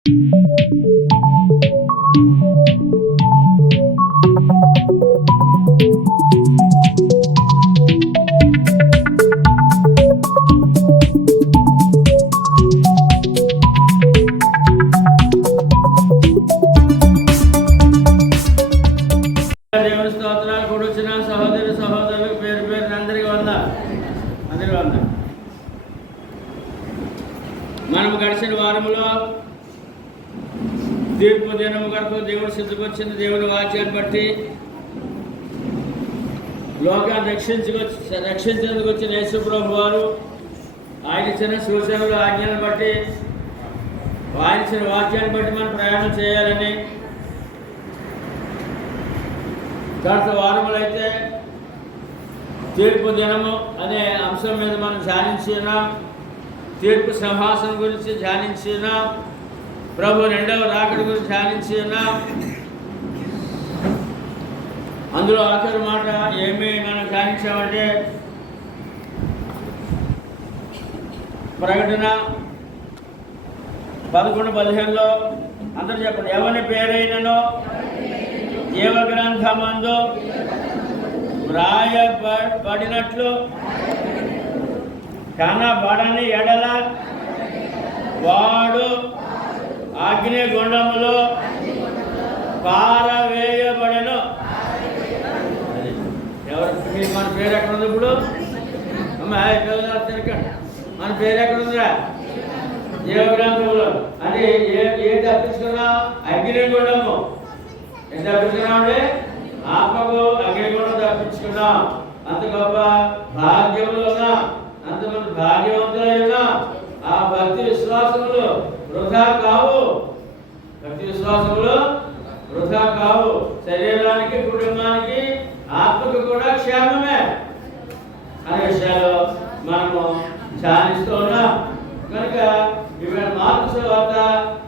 దేవుని స్తోత్రాలు కూడొచ్చిన సహోదరి సహోదరులకు పేరు పేరున అందరికీ వందనాలు. మనం గడిచిన వారంలో తీర్పు దినము కొరకు దేవుడు సిద్ధపరిచిన దేవుని వాక్యాన్ని బట్టి లోకాన్ని రక్షించేందుకు వచ్చిన యేసు ప్రభు వారు ఆయన ఇచ్చిన సూచనలు ఆజ్ఞలను బట్టి ఆయన ఇచ్చిన వాక్యాన్ని బట్టి మనం ప్రయాణం చేయాలని గత వారములు అయితే తీర్పు దినము అనే అంశం మీద మనం ధ్యానించినాం. తీర్పు సింహాసనం గురించి ధ్యానించినాం. ప్రభు రెండవ రాకడ గురించి ధ్యానించినాం. అందులో ఆఖరి మాట ఏమి మనం ధ్యానించామంటే ప్రకటన 11:15 అందరూ చెప్పండి. ఎవరి పేరైనను జీవ గ్రంథమందు వ్రాయబడినట్లు కనబడని ఎడల వాడు అగ్నిగుండములో పారవేయబడెను. ఎవరు మన పేరు ఎక్కడ ఉంది? ఇప్పుడు తిరగండి. మన పేరు ఎక్కడ ఉందిరా? జీవ గ్రంథంలో. అది ఏం తప్పించుకున్నా? అగ్నిగుండము. ఏం తప్పించుకున్నామండి? ఆత్మకు అగ్నిగుండం తప్పించుకున్నాం. అంత గొప్ప భాగ్యములు ఉన్నా, అంతమంది భాగ్యవంతులైనా ఆ భక్తి విశ్వాసములు వృధా కావు. భక్తి విశ్వాసములు వృధా కావు. శరీరానికి, కుటుంబానికి, ఆత్మకు కూడా క్షేమమే అనే విషయాలు మనము ధ్యానిస్తూ ఉన్నాం. కనుక ఇవాళ మార్కు సువార్త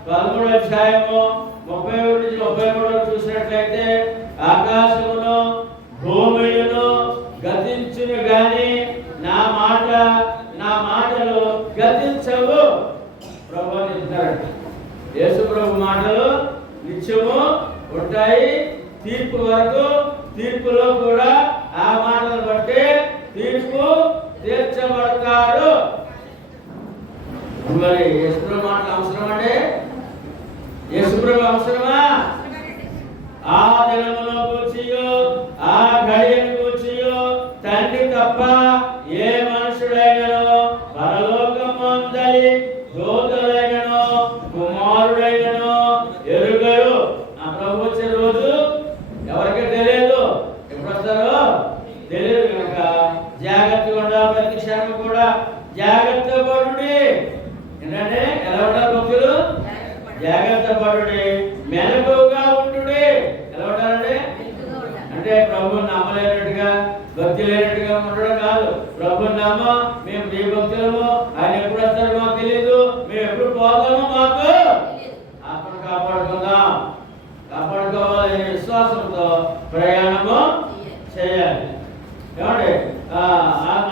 13వ అధ్యాయము 31 నుంచి 33 చూసినట్లయితే ఆకాశమును భూమియును గతించును గాని నా మాటలు గతించవు ప్రభు చెప్తారంట. యేసు ప్రభు మాటలు నిత్యము ఉంటాయి తీర్పు వరకు. తీర్పులో కూడా ఆ మాటలు బట్టి తీర్పు తీర్చబడతారు. మరి యేసు ప్రభు మాటలు అవసరం అంటే యేసు ప్రభు అవసరమా? ఆ దినములో కూర్చియో ఆ ఘడియను కూర్చియో తండ్రి తప్ప ఏ మనుషుడైనను పరలోకమందలి దూతలైనను కుమారుడైనను ఎరుగరు. ఆ ప్రభు వచ్చే రోజు ఎవరికి తెలియదు. ఎప్పుడు వస్తారో తెలియదు. కనుక జాగ్రత్తగా ఉండాలి. ప్రతి క్షణం కూడా జాగ్రత్త పడుడి. ఏంటంటే ఎలా ఉండాలి భక్తులు? జాగ్రత్త పడుడి, మెలకువగా ఉండుడి. ఎలా ఉండాలంటే అంటే ప్రభుని నమ్మలేనట్టుగా, భక్తి లేనట్టుగా ఉండడం కాదు. ప్రభుని నమ్మ మేము ఏ భక్తులమో, ఆయన ఎప్పుడు వస్తారో మాకు తెలియదు, మేము ఎప్పుడు పోతామో మాకు ఆత్మను కాపాడుకుందాం. కాపాడుకోవాలనే విశ్వాసంతో ప్రయాణము చేయాలి. ఏమండి?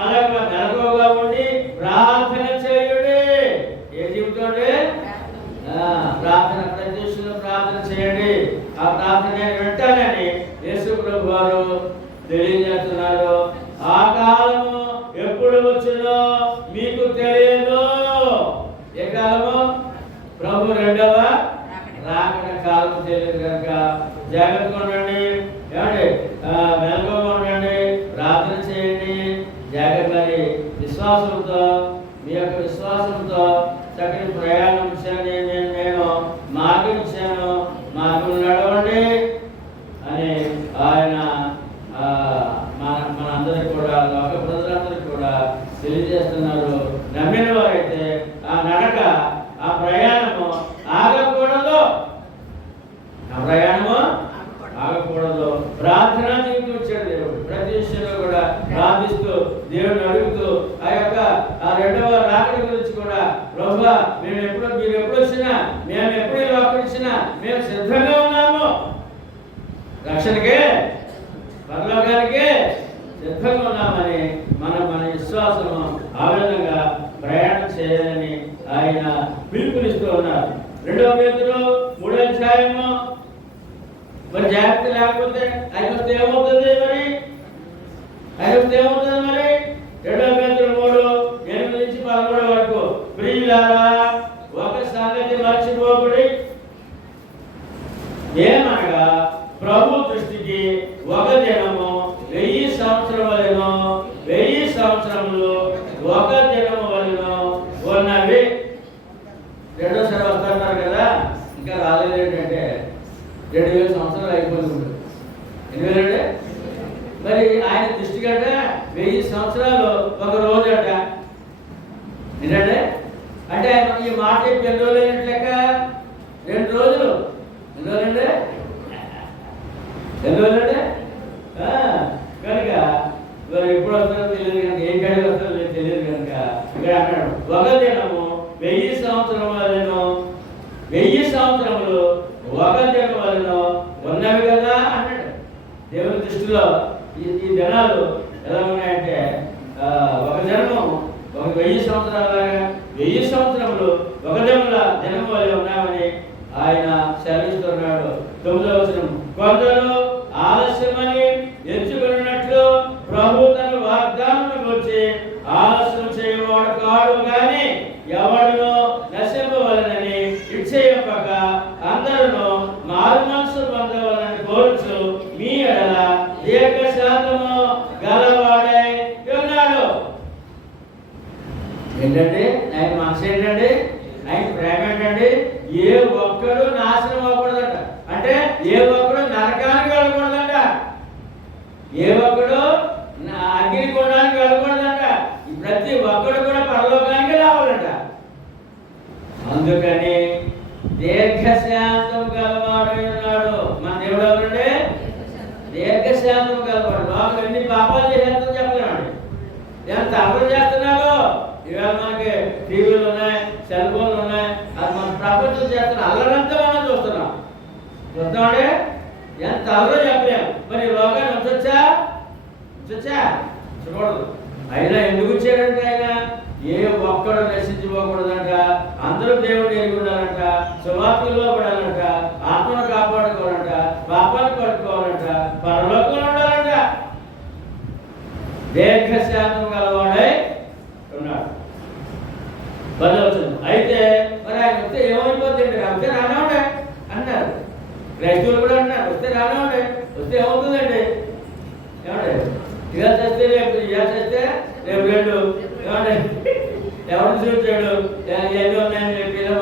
అలాగే మెలకువగా ఉండి ప్రార్థన చేయుడి. ఏ జీవితం అండి? ప్రార్థన. ప్రతి విషయంలో ప్రార్థన చేయండి. ఆ ప్రార్థన వింటానని యేసు ప్రభు వారు తెలియజేస్తున్నారు. ఆ కాలము ఎప్పుడు వచ్చునో మీకు తెలియదు. ఏ కాలము? ప్రభు రెండవ రాకడ కాలం తెలియదు. కనుక జాగ్రత్తగా ఉండండి. ఏమండి? మెలకువగా ఉండండి, ప్రార్థన చేయండి. జాగ్రత్తని విశ్వాసంతో, మీ యొక్క విశ్వాసంతో చక్కని ప్రయాణం నేను మార్గం ఇచ్చాను, మార్గం నడవండి అని ఆయన మనందరికీ కూడా, లోక ప్రజలందరికీ కూడా తెలియజేస్తున్నారు. నమ్మిన వారైతే ఆ నడక, ఆ ప్రయాణము ఆగకూడదు. ఆ ప్రయాణము ఆగకూడదు. ప్రార్థన జీవితం ఇచ్చాడు దేవుడు. ప్రతి విషయంలో కూడా ప్రార్థిస్తూ, దేవుడిని అడుగుతూ, ఆ యొక్క ఆ రెండవ రాకడ గురించి కూడా, ప్రభువా మీరు ఎప్పుడు వచ్చినా, మేము ఎప్పుడు లోపల వచ్చినా మేము సిద్ధంగా ఉన్నాము. రక్షణకే, పరలోకానికే సిద్ధంగా ఉన్నామని మన విశ్వాసము ఆ విధంగా ప్రయాణం చేయాలని ఆయన పిలుపునిస్తూ ఉన్నారు. 2వ పేతురు 3వ అధ్యాయము. మరి జాగ్రత్త లేకపోతే ఆయన వస్తే ఏమవుతుంది మరి? ఆయన వస్తే ఏమవుతుంది మరి? 2వ పేతురు 3:8-13 వరకు. ప్రియులారా, ఒక సంగతి మర్చిపోకుడి, ఏమనగా ప్రభు దృష్టికి ఒక దినము 1000 సంవత్సరములను, 1000 సంవత్సరములు ఒక దినము వలెను ఉన్నవి. రెండోసారి వస్తున్నారు కదా, ఇంకా రాలేదు. ఏంటంటే 2000 సంవత్సరాలు అయిపోతుంది. ఎన్ని వేలంటే మరి ఆయన దృష్టి గంట 1000 సంవత్సరాలు ఒక రోజు అంట. ఏంటంటే అంటే ఆయన ఈ మాట చెప్పి ఎన్ని రోజులు అయినట్టు లెక్క? 2 రోజులు. ఎన్ని రోజులంటే? ఎన్ని రోజులంటే? కనుక ఎప్పుడు వస్తారో తెలియదు కనుక, ఏ గడికి వస్తారో తెలియదు కనుక ఇక్కడ అన్నాడు, ఒక దినము 1000 సంవత్సరములను, 1000 సంవత్సరములు ఒక దినం వలన ఉన్నవి కదా అన్నాడు. దేవుని దృష్టిలో ఈ దినాలు ఎలా ఉన్నాయంటే, ఒక దినము ఒక 1000 సంవత్సరాలుగా, 1000 సంవత్సరములు ఒక దినం వల్ల ఉన్నామని ఆయన సెలవిస్తున్నాడు. 9వ వచనం, కొందరు ఆలస్యమని ఎంచుకున్నట్లు ప్రభు తన వాగ్దానం గురించి ఆలస్యం చేయవాడు కాడు గాని ఎవడునో నశింపవలనని నిశ్చయింపక అందరూ మారు మనసు పొందవలని కోరుచు మీ ఎడల దీర్ఘశాంతము గలవాడై ఉన్నాడు. ఏంటంటే ఆయన మనసు ఏంటండి? ఆయన ప్రేమ ఏంటండి? ఏ ఒక్కడు నాశనం అవ్వకూడదంట. అంటే ఏ ఒక్కడు నరకానికి వెళ్ళకూడదంట, ఏ ఒక్కడు అగ్ని గుండానికి వెళ్ళకూడదంట. ప్రతి ఒక్కడు కూడా పరలోకానికి రావాలంట. అందుకని దీర్ఘశాంతం గలవాడు ఉన్నాడు. మన దేవుడు ఎవరంటే? దీర్ఘశాంతం గలవాడు. బాబు ఎన్ని పాపాలు చేసేస్తాం చెప్పలేమండి. ఎంత అమలు చేస్తున్నాడో. ఇవాళ మనకి టీవీలు ఉన్నాయి, సెల్ ఫోన్లు ఉన్నాయి, అది మన ప్రపంచం చేస్తున్న అల్లరంతా మనం చూస్తున్నామంటే ఎంత అల్లరో చెప్పలేము. మరి లోకాన్ని ఉంచొచ్చా? చూడకూడదు. అయినా ఎందుకు వచ్చాడంటే ఆయన ఏ ఒక్కడు నశించిపోకూడదంట, అందరూ దేవుడు ఎరిగి ఉండాలంట, సువార్తలో పడాలంట, ఆత్మను కాపాడుకోవాలంట, పాపాన్ని పట్టుకోవాలంట, పరలోకంలో ఉండాలంట. దీర్ఘశాంతం గలవాడై ఉన్నాడు. 10వ వచనం, అయితే మరి ఆయన వస్తే ఏమైపోతుంది? వస్తే రానివ్వండి అన్నారు. క్రైస్తవులు కూడా అన్నారు, వస్తే రానివ్వండి. వస్తే ఏమవుతుందండి? ఏమండి? ఇవాళ చేస్తే రేపు, ఇవాళ చేస్తే రేపు 2. ఏమండి? ఎవరు చూచాడు? ఏదో నేను పిల్లలు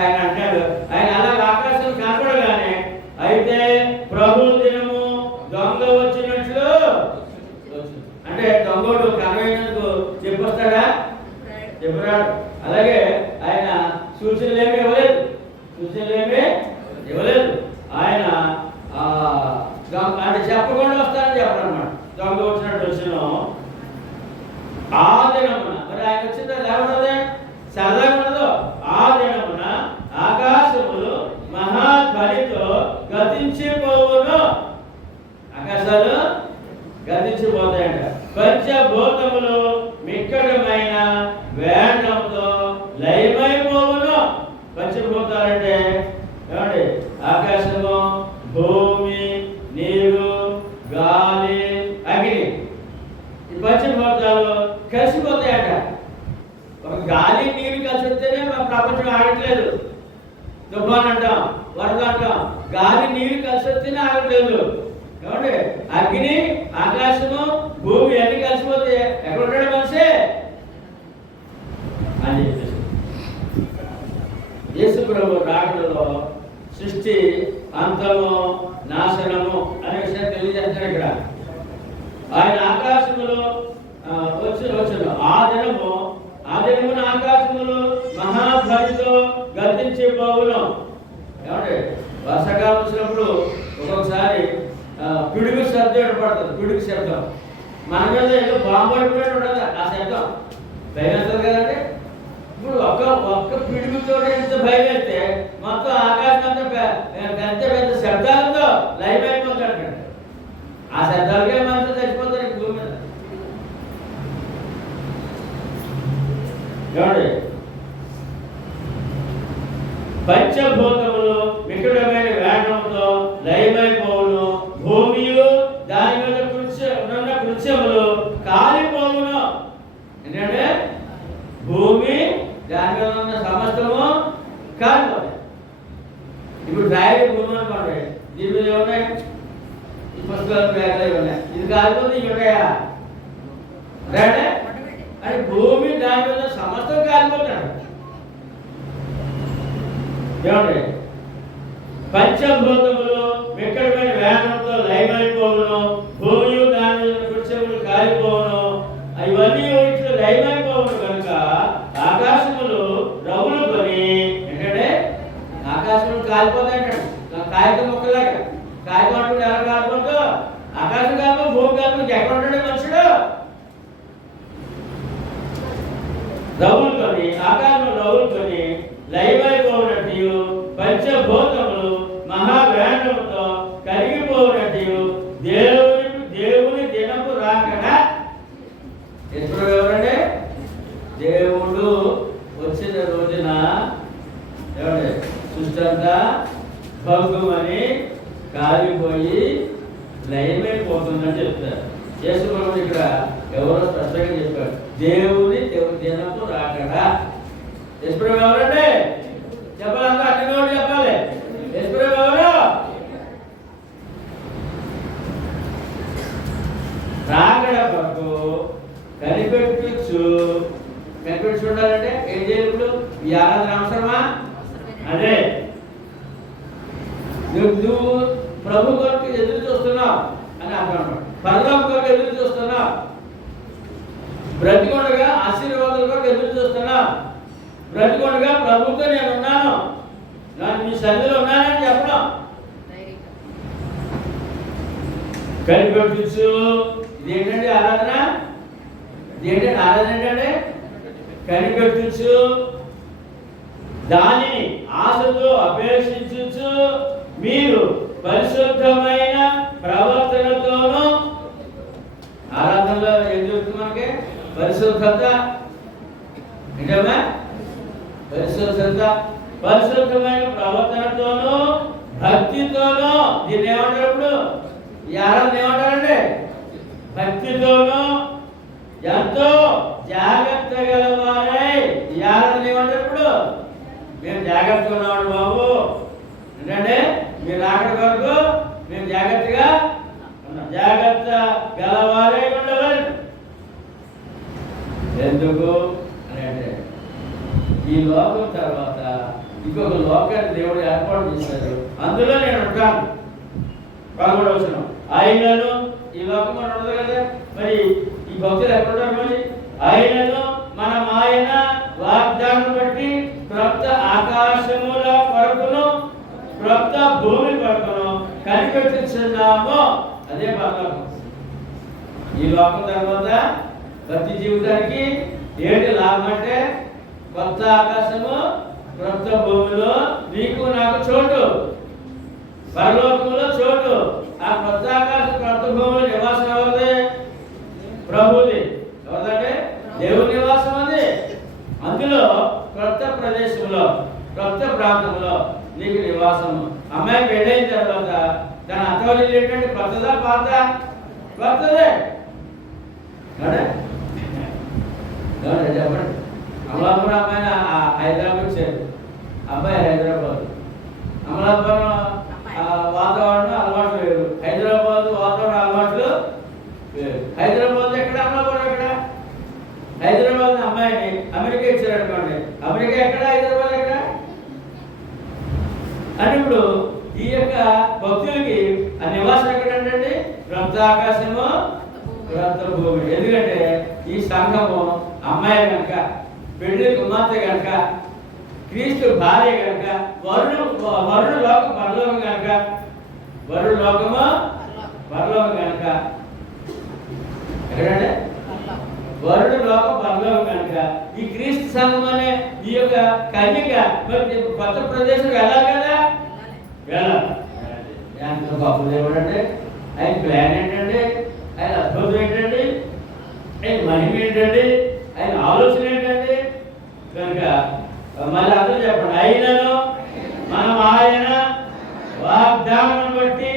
ఆయన అంటాడు. ఆయన అలా ఆకాశం కనపడగానే, అయితే ప్రభు దినము దొంగ వచ్చినట్లు, అంటే దొంగోడు కనబడినందుకు చెప్పొస్తాడా? చెప్పరాడు. అలాగే ఆయన సూచనలేమీ ఇవ్వలేదు. ఆయన అంటే చెప్పకుండా వస్తానని చెప్పారన్నమాట. దొంగ వచ్చినట్టు వచ్చిన ఆ దినమున, మరి ఆయన వచ్చిందా లేవడదే? సరదాగా ఉండదు. ఆ దినమున ఆకాశములు మహాధ్వనితో గతించిపోవును. ఆకాశాలు గతించిపోతాయంట. పంచభూతములు మిక్కటమైన వేండంతో లయమైపోవును. పంచభూతాలంటే ఏమండి? ఆకాశము, భూమి, నీరు, గాలి, అగ్ని. ఈ పంచభూతాలు కలిసిపోతాయట. ఒక గాలి నీరు కలిసి వస్తేనే మా ప్రపంచం ఆగట్లేదు. తుఫాన్ అంటాం, వరద అంటాం. గాలి నీరు కలిసి వస్తేనే ఆగట్లేదు. ఏమండి? అగ్ని, ఆకాశము, భూమి అన్ని కలిసిపోతే ఎక్కడ ఉంటాడు మనిషి అని చెప్పేసి యేసు ప్రభు రాకడలో సృష్టి అంతము, నాశనము అనే విషయాన్ని తెలియజేస్తాడు ఇక్కడ. ఆయన ఆకాశములో వచ్చిన ఆ దినమున ఆకాశములు మహాధ్వనితో గతించిపోవును. ఏమంటే వర్షాకాలం వచ్చినప్పుడు ఒక్కొక్కసారి పిడుగు శబ్దం ఏర్పడుతుంది. పిడుగు శబ్దం మన మీద ఏదో బాంబు పడిపోయినట్టు ఉండదు ఆ శబ్దం. భయం వేస్తుంది కదండి. ఇప్పుడు ఒక్క పిడుగుతో ఎంత భయం వేస్తే మొత్తం ఆకాశం అంతా పెద్ద పెద్ద శబ్దాలతో లైవ్ అయిపోతాడు. ఆ శబ్దాలకే మనసు చచ్చిపోతారు భూమి మీద. ఏమండి? ఇప్పుడు డ్రాయర్ భూమి అనుకోండి, దీని మీద ఏమున్నాయి? ఈ పుస్తకాలు బ్యాగ్లో ఉన్నాయి. ఇది కాలిపోతే ఇవి ఉంటాయా? అంటే అని భూమి దాని మీద సమస్తం కాలిపోతాడు. ఏమండి? పంచభూతములు వికటమైన వేగంతో లయమైపోవును, భూమి దాని మీద వృక్షములు కాలిపోవును, ఇవన్నీ వీటిలో లయమైపోవును కనుక ఆకాశములు రవులు కొని, ఏంటంటే ఆకాశములు కాలిపోతాయంటాడు. కాగితం మొక్కలాగా కాగితం అంటుంటే ఎలా కాలిపోతుందో ఆకాశం కాలిపో భూమి కాలిపో ఎక్కడ ఉంటాడు మనుషుడు? రవులు కొని, ఆకాశం రవులు కొని లయమైపోవునట్టు పంచభూతములు మహావేగముతో కరిగిపోవునట్టు దేవుని దినము రాకడా. ఎప్పుడు ఎవరంటే దేవుడు వచ్చిన రోజున ఏమంటే సృష్టి అంతా భగ్గుమని కాలిపోయి లయమైపోతుందని చెప్తారు. యేసుప్రభువు ఇక్కడ ఎవరో స్పష్టంగా చెప్పారు, దేవుని దినము రాకడా. యేసుప్రభువు ఎవరంటే చెప్పాలంటే అన్ని నోటి చెప్పాలి. యేసుప్రభువు ఎవరు? రాకడ కొరకు కనిపెట్టు ఉండాలంటే ఏం చేయాలి? ఇప్పుడు ఈ ఆరాధన అవసరమా? అదే నువ్వు ప్రభు కొరకు ఎదురు చూస్తున్నావు అని అర్థం. పరలోకం కొరకు ఎదురు చూస్తున్నావు, బ్రతికొండగా ఆశీర్వాదాల కొరకు ఎదురు చూస్తున్నావు, బ్రతికొండగా ప్రభుతో నేను ఉన్నాను, నేను మీ సన్నిధిలో ఉన్నానని చెప్పడం. కనిపెట్టు. ఇదేంటంటే ఆరాధన, ఇదేంటంటే ఆరాధన ఏంటంటే కనిపెట్టు, దానిని ఆశతో అపేక్షించు మీరు పరిశుద్ధమైన ప్రవర్తనతోనూ. ఆరాధనలో ఏం చెప్తుంది మనకి? పరిశుద్ధత. ఏంటమ్మా? పరిశుద్ధత. పరిశుద్ధమైన ప్రవర్తనతోనూ భక్తితోనూ. దీన్ని ఏమంటారు? ఇప్పుడు ఈ ఆరాధన ఏమంటారండి? భక్తితోనూ ఎంతో జాగ్రత్త గలవారై. ఈ ఆరాధన ఏమంటారు? ఇప్పుడు మేము జాగ్రత్తగా ఉన్నామండి బాబు, ఏంటంటే మీరు అక్కడి వరకు మేము జాగ్రత్తగా ఉన్నాం, జాగ్రత్త గలవారై ఉండవాలి. ఎందుకు అని అంటే ఈ లోకం తర్వాత ఇంకొక లోకాన్ని దేవుడు ఏర్పాటు చేశారు, అందులో నేను ఉంటాను. 11వ వచనం, ఆయనను ఈ లోకం మనం ఉండదు కదా, మరి ఈ భక్తులు ఎక్కడుంటారు? మరి ఆయనను మనం ఆయన వాగ్దానం బట్టి క్రొత్త ఆకాశముల కొరకును క్రొత్త భూమి కొరకును కనిపెట్టుచున్నాము. అదే పరలోకం. ఈ లోకం తర్వాత ప్రతి జీవితానికి ఏంటి లాభం అంటే కొత్త ఆకాశము క్రొత్త భూమిలో నీకు నాకు చోటు, పరలోకంలో చోటు. ఆ కొత్త ఆకాశం క్రొత్త భూమిలో నివాసం ఎవరిది? ప్రభుది. ఎవరిదంటే దేవుని నివాసం అది. అందులో క్రొత్త ప్రదేశంలో క్రొత్త ప్రాంతంలో నీకు నివాసము. అమ్మాయి పెళ్ళైన తర్వాత తన అత్తవాళ్ళు ఏంటంటే కొత్తదా పాత? కొత్తదే. చెప్పండి. అమలాపురం అమ్మాయిని హైదరాబాద్ వచ్చారు, అబ్బాయి హైదరాబాద్. అమలాపురం వాతావరణం అలవాట్లు వేరు, హైదరాబాద్ వాతావరణం అలవాట్లు వేరు. హైదరాబాద్ ఎక్కడ, అమలాపురం ఎక్కడ? హైదరాబాద్ అమ్మాయిని అమెరికా ఇచ్చారు అనుకోండి, అమెరికా ఎక్కడ, హైదరాబాద్ ఎక్కడ అని. ఇప్పుడు ఈ యొక్క భక్తులకి ఆ నివాసం ఎక్కడంటే క్రొత్త ఆకాశము క్రొత్త భూమి. ఎందుకంటే ఈ సంఘము అమ్మాయి కనుక, పెళ్లి కుమార్తె కనుక, క్రీస్తు భార్య కనుక, వరుడు లోకం పరలోకం కనుక, వరుడు లోకము పరలోకం కనుక, ఎక్కడంటే వరుడు లోకం పరలోకం కనుక ఈ క్రీస్తు సంఘం అనే ఈ యొక్క కన్యక మరి కొత్త ప్రదేశం వెళ్ళాలి కదా, వెళ్ళాలి. ఎంత గొప్ప దేవుడు అంటే, ఆయన ప్లాన్ ఏంటండి, ఆయన అద్భుతం ఏంటండి, ఆయన మహిమ ఏంటండి, ఆయన ఆలోచన ఏంటండి. కనుక మళ్ళీ అందరూ చెప్పండి, అయినను మనం ఆయన వాగ్దానం బట్టి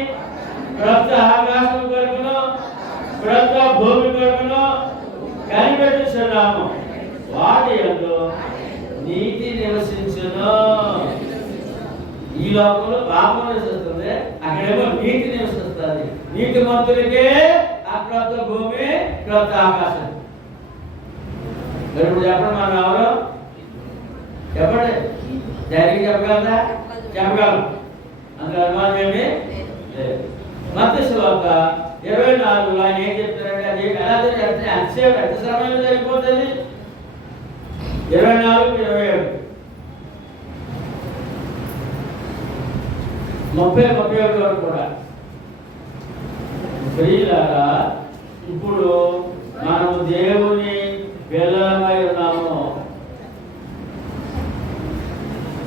క్రొత్త ఆకాశం కొరకును క్రొత్త భూమి కొరకును కనిపెట్టుచున్నాము, వాటి యందు నీతి నివసించును. ఈ లోకంలో పాపం నివసిస్తుంది, అక్కడేమో నీతి నివసిస్తుంది. నీతి మంతులకే అక్రొత్త భూమి క్రొత్త ఆకాశం. ఇప్పుడు చెప్పండి, మనం ఎవరు చెప్పండి, ధైర్యం చెప్పగలరా? చెప్పగలం, అందులో అనుమానం ఏమి లేదు. మత్తయి సువార్త 24 ఆయన ఏం చెప్తారంటే, అది ఎలా జరిగితే అంతసేపు ఎంత సమయంలో జరిగిపోతుంది? 24-27 30-31 వరకు కూడా. ప్రియులారా, ఇప్పుడు మనము దేవుని పిల్లలమై ఉన్నాము.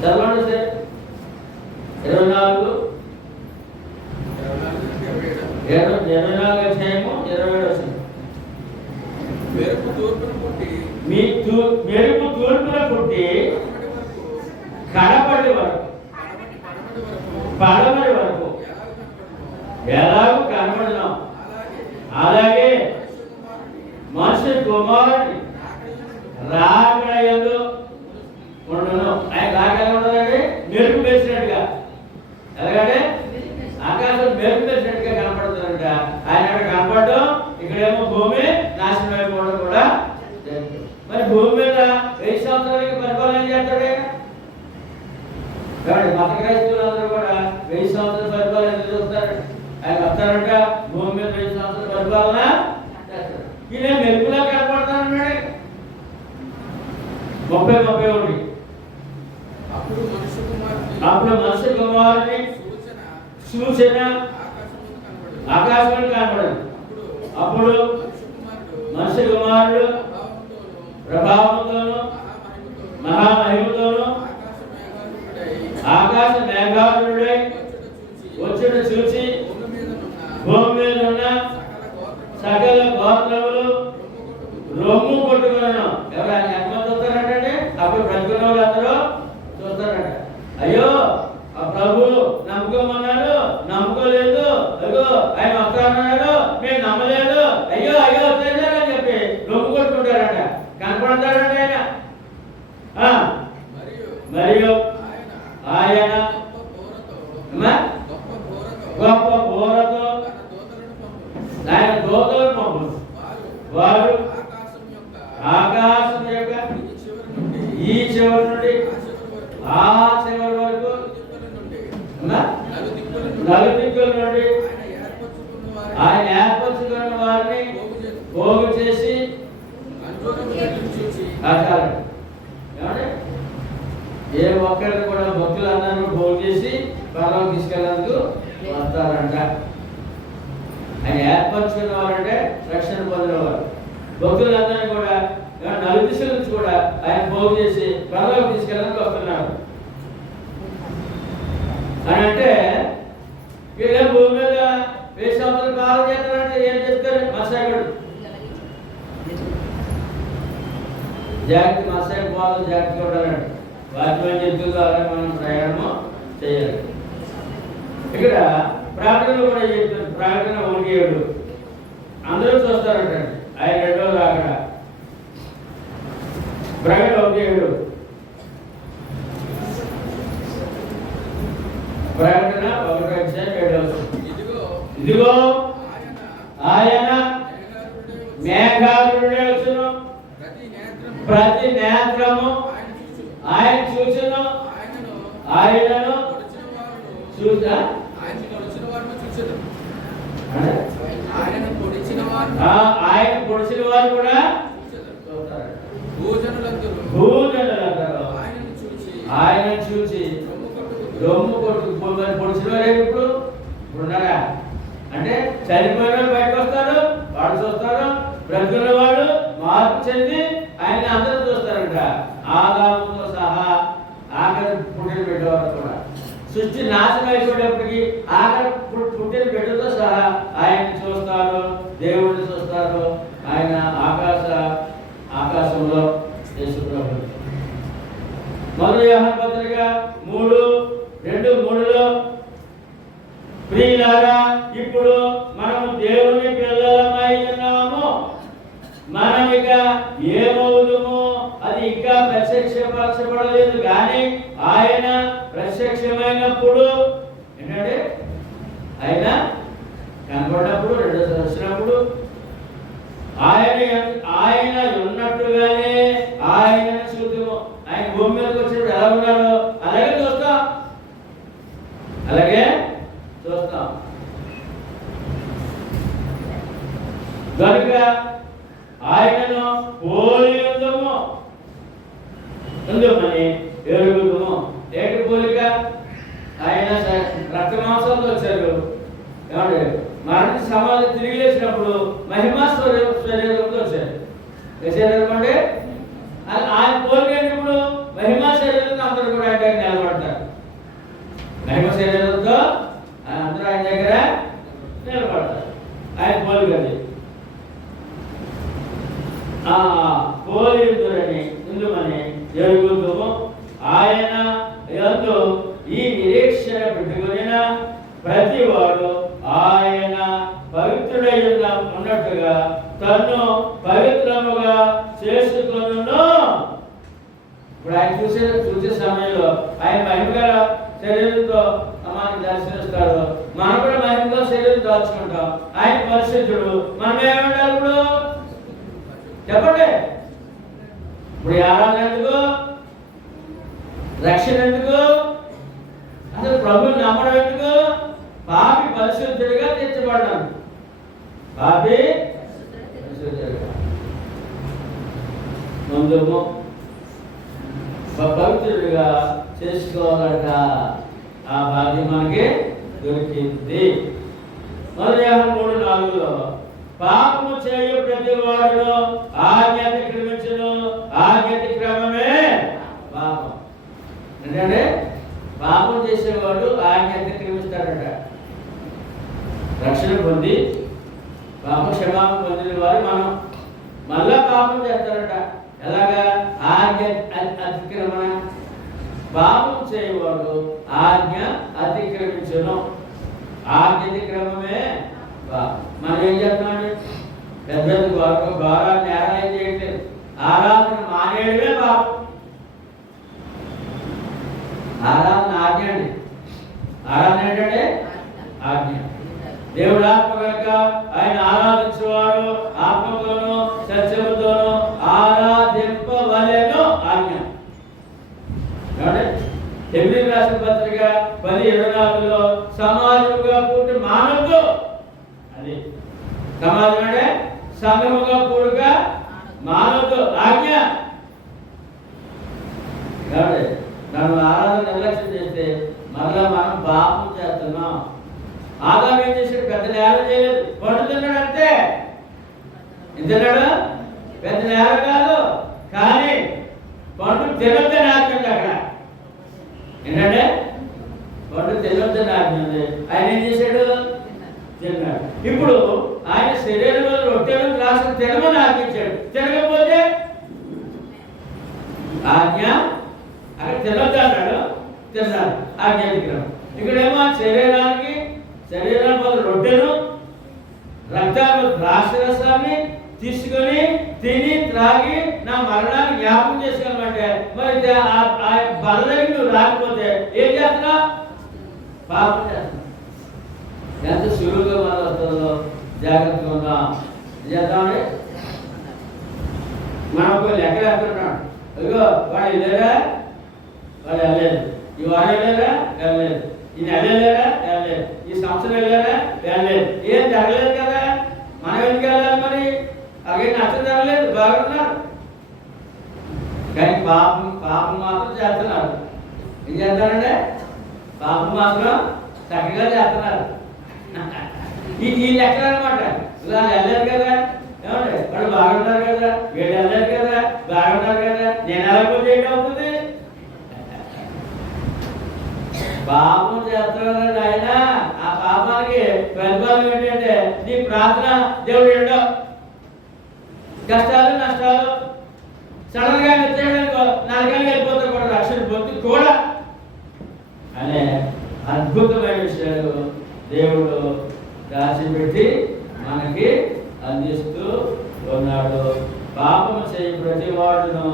చదవండి సార్. 24 అధ్యాయము 27 వచనం. మెరుపు తూర్పున పుట్టి కడపడి వరకు పడమటి వరకు ఎలాగూ కనబడినాం, అలాగే మనుష్య కుమారుని రాకడయందు ఉండను. ఆయన రాకడ ఉండదండి, మెరుపు వేసినట్టుగా. ఎలాగంటే ఆకాశం మెరుపు వేసినట్టుగా కనపడుతుందంట. ఆయన అక్కడ కనపడడం, ఇక్కడేమో భూమి నాశనం అయిపోవడం కూడా. మరి భూమి మీద 1000 సంవత్సరాలకి పరిపాలన చేస్తాడు ఆయన. కాబట్టి మత క్రైస్తవులందరూ కూడా 1000 సంవత్సరాల పరిపాలన ఎందుకు చూస్తారు? ఆయన వస్తారంట, భూమి మీద 1000 సంవత్సరాల పరిపాలన చేస్తాడు. ఈయన మెరుపులా కనపడతానన్నాడు. 30-31 అప్పుడు మనుష్య కుమారుని సూచన ఆకాశంలో కనపడదు. అప్పుడు మనుష్య కుమారుడు ప్రభావంతోను మహామహిమతోను ఆకాశ మేఘారుడై వచ్చుట చూచి భూమి మీద ఉన్న సకల గోత్రములు రొమ్ము కొట్టుకున్నాను. ఎవరైనా ఎంతమంది చూస్తారంటే అప్పుడు బ్రతుకున్న వాళ్ళు అందరూ చూస్తారంట. అయ్యో, ఆ ప్రభు నమ్ముకోమన్నాడు, నమ్ముకోలేదు, అయ్యో ఆయన వస్తానన్నాడు, మేము నమ్మలేదు, అయ్యో అయ్యో వచ్చేసారు అని చెప్పి రొమ్ము కొట్టుకుంటారంట. కనపడతాడంట ఆయన. మరియు ఆయన గొప్ప బోరతో ఆయన దూతలను పంపును. వారు ఆకాశం యొక్క ఈ చివరి నుండి ఆ చివరి వరకు నలుదిక్కుల నుండి ఆయన ఏర్పరచుకున్న వారిని పోగు చేసి ఏ ఒక్కరిని కూడా భక్తులందరూ పోగు చేసి పరలోకి తీసుకెళ్ళేందుకు వస్తారంట. ఆయన ఏర్పరచుకున్న వారంటే రక్షణ పొందినవారు. భక్తులందరినీ కూడా 4 దిశల నుంచి కూడా ఆయన పోగు చేసి పరలోకి తీసుకెళ్ళడానికి వస్తున్నారు అని అంటే, వీళ్ళ భూమి మీద 1000 సంవత్సరాలు కాలం చేస్తారంటే ఏం చెప్తారు? మత్స్యాకుడు జాగ్రత్త, మత్స్యాకు బాగా జాగ్రత్తగా ఉండాలండి. వాక్యం చెప్తుందో అలాగే మనం ప్రయాణము చేయాలి. ఇక్కడ ప్రార్థనలు కూడా చెప్తారు. ప్రార్థన 1:7 అందరూ చూస్తారంటండి ఆయన రెండో రాకడ. ప్రకటన 1:7 ప్రకటన 1:7 ఇదిగో ఆయన మేఘారుడే వచ్చును, ప్రతి నేత్రము ఆయన చూచును, ఆయనను చూసా ఆయన పొడిచిన వారు కూడా భూజనులందరూ ఆయన చూసి రొమ్ము కొట్టు. పొడిచిన వారు ఇప్పుడు ఉన్నారా అంటే చనిపోయిన వాళ్ళు బయటకు వస్తారు, వాడు చూస్తారు. బ్రతుకున్న వాడు మార్పు చెంది ఆయన అందరూ చూస్తారంట. ఆదాముతో సహా ఆఖరి పుట్టిన బిడ్డ వారు కూడా. సృష్టి నాశనం అయిపోయేటప్పటికి ఆఖరి పుట్టిన బిడ్డతో సహా ఆయన చూస్తారు, దేవుడిని చూస్తారు. ఆయన ఆకాశంలో యేసుప్రభు. మొదటి యోహాను పత్రిక 3:2-3 ప్రియులారా, ఇప్పుడు మనము దేవుని పిల్లలమై ఉన్నాము. మనం ఇక ఏమవుదుమో అది ఇంకా ప్రత్యక్షపరచబడలేదు, కానీ ఆయన ప్రత్యక్షమైనప్పుడు ఏంటంటే ఆయన కనపడినప్పుడు రెండోసారి వచ్చినప్పుడు ఆయన ఉన్నట్టుగానే ఆయన చూద్దాము. ఆయన భూమి మీదకి వచ్చినప్పుడు ఎలా ఉన్నాడో అలాగే చూస్తాం. కనుక ఆయనను పోలి ఉందమని ఎరుగుదుము. ఏంటి పోలిక? ఆయన రక్త మాంసాలతో వచ్చారు. ఏమంటే మరణి సమాధి తిరిగి లేచినప్పుడు మహిమా శరీరంతో వచ్చారు. ఏ శరీరం అంటే ఆయన పోలికప్పుడు మహిమా శరీరంతో అందరూ కూడా ఆయన దగ్గర నిలబడతారు. మహిమ శరీరంతో అందరూ ఆయన దగ్గర నిలబడతారు. ఆయన పోలికది పోలిందురని ఇందుమని జరుగుతుము. ఆయన యందు ఈ నిరీక్షణ పెట్టుకుని ప్రతి వాడు ఆయన పవిత్రుడై ఉన్నట్టుగా తన్ను పవిత్రముగా చేసుకొనును. ఇప్పుడు ఆయన చూసే సమయంలో ఆయన మహిమగల శరీరంతో మనకి దర్శనిస్తాడు. మనం కూడా మహిమగా శరీరం దాచుకుంటాం. ఆయన పరిశుద్ధుడు. మనం ఏమంటారు ఇప్పుడు చెప్పండి? ఇప్పుడు ఆరాధన ఎందుకు? రక్షణ ఎందుకు? అసలు ప్రభుని నమ్మడం ఎందుకు? పాపి పరిశుద్ధుడిగా తీర్చబడ్డాను. పాపి పరిశుద్ధుడిగా ముందు పవిత్రుడిగా చేసుకోవాలట. ఆ భాగ్యం మనకి దొరికింది. మొదటి 3:4 పాపము చేయు ప్రతి వాడును ఆజ్ఞ అతిక్రమించును. ఆజ్ఞ అతిక్రమమే పాపం. అంటే పాపం చేసేవాడు ఆజ్ఞ అతిక్రమిస్తాడట. రక్షణ పొంది పాప క్షమాపణ పొందిన వారు మనం మళ్ళా పాపం చేస్తారట. ఎలాగా? ఆజ్ఞ అతిక్రమణ. పాపం చేయవాడు ఆజ్ఞ అతిక్రమించును. ఆజ్ఞ అతిక్రమమే పాపం. మనం ఏం చేస్తున్నాడు? పెద్ద గౌరవాన్ని నేరాలు చేయట్లేదు. ఆరాధన మానేయడమే పాపం. ఆరాధన ఆజ్ఞ అండి. ఆరాధన ఏంటంటే ఆజ్ఞ. దేవుడు ఆత్మ కనుక ఆయన ఆరాధించేవాడు ఆత్మతోనూ సత్యముతోనూ ఆరాధింపవలెను ఆజ్ఞ. హెబ్రీయులకు రాసిన పత్రిక 10:24 సమాజముగా కూడి మానవద్దు. అది సమాజం అంటే సంఘముగా కూడుక మానవద్దు ఆజ్ఞ. నన్ను ఆరాధన నిర్లక్ష్యం చేస్తే మరలా మనం పాపం చేస్తున్నాం. ఆదాం ఏం చేశాడు? పెద్ద నేరం చేయలేదు, పండు తిన్నాడు అంతే. తిన్నాడు, పెద్ద నేరం కాదు. కానీ పండు తినొద్దని ఆజ్ఞ ఉంది అక్కడ. ఏంటంటే పండు తినొద్దని ఆజ్ఞ ఉంది. ఆయన ఏం చేశాడు? తిన్నాడు. ఇప్పుడు ఆయన శరీరంలో రొట్టెలు గ్లాసులు తినమని ఆజ్ఞించాడు. తినకపోతే ఆజ్ఞ అక్కడ తినొద్దు అన్నాడు, తిన్నాడు. ఆజ్ఞ అతిక్రమం. ఇక్కడేమో శరీరానికి బదులు రొట్టెను రక్తాన్ని ద్రాక్షరసాన్ని తీసుకొని తిని త్రాగి నా మరణాన్ని జ్ఞాపకం చేసుకోవాలంటే మరి ఆ బల దగ్గర నువ్వు రాకపోతే ఏం చేస్తున్నా? పాపం చేస్తున్నా. ఎంత సులువుగా మన వస్తుందో జాగ్రత్తగా ఉందాం. చేద్దామని మనకు లెక్క వేస్తున్నాడు. అదిగో వాడు వెళ్ళారా? వాడు వెళ్ళలేదు. ఈ వాడు వెళ్ళారా? వెళ్ళలేదు. ఈ నెల వెళ్ళారా? వెళ్ళలేదు. ఈ సంవత్సరం వెళ్ళారా? వెళ్ళలేదు. ఏం జరగలేదు కదా. మనం ఎందుకు వెళ్ళాలి మరి? అలాగే నష్టం జరగలేదు, బాగున్నారు. కానీ పాపం మాత్రం చేస్తున్నారు. ఏం చేస్తారంటే పాపం మాత్రం చక్కగా చేస్తున్నారు. ఈ లెక్కలు అనమాట. ఇలా వెళ్ళలేదు కదా, ఏమంటే వాడు బాగున్నారు కదా, వీడు వెళ్ళలేదు కదా, బాగున్నారు కదా, నేను ఎలా పోతే ఏంటవుతుంది? పాపం చేస్తున్నాడు ఆయన. ఆ పాపానికి ప్రతిఫలం ఏంటంటే నీ ప్రార్థన దేవుడు ఏంటో కష్టాలు నష్టాలు సడన్ గా వచ్చాడనుకో నరకానికి వెళ్ళిపోతారు కూడా, రక్షణ పొంది కూడా అనే అద్భుతమైన విషయాలు దేవుడు దాచిపెట్టి మనకి అందిస్తూ ఉన్నాడు. పాపము చేయి ప్రతి వాడును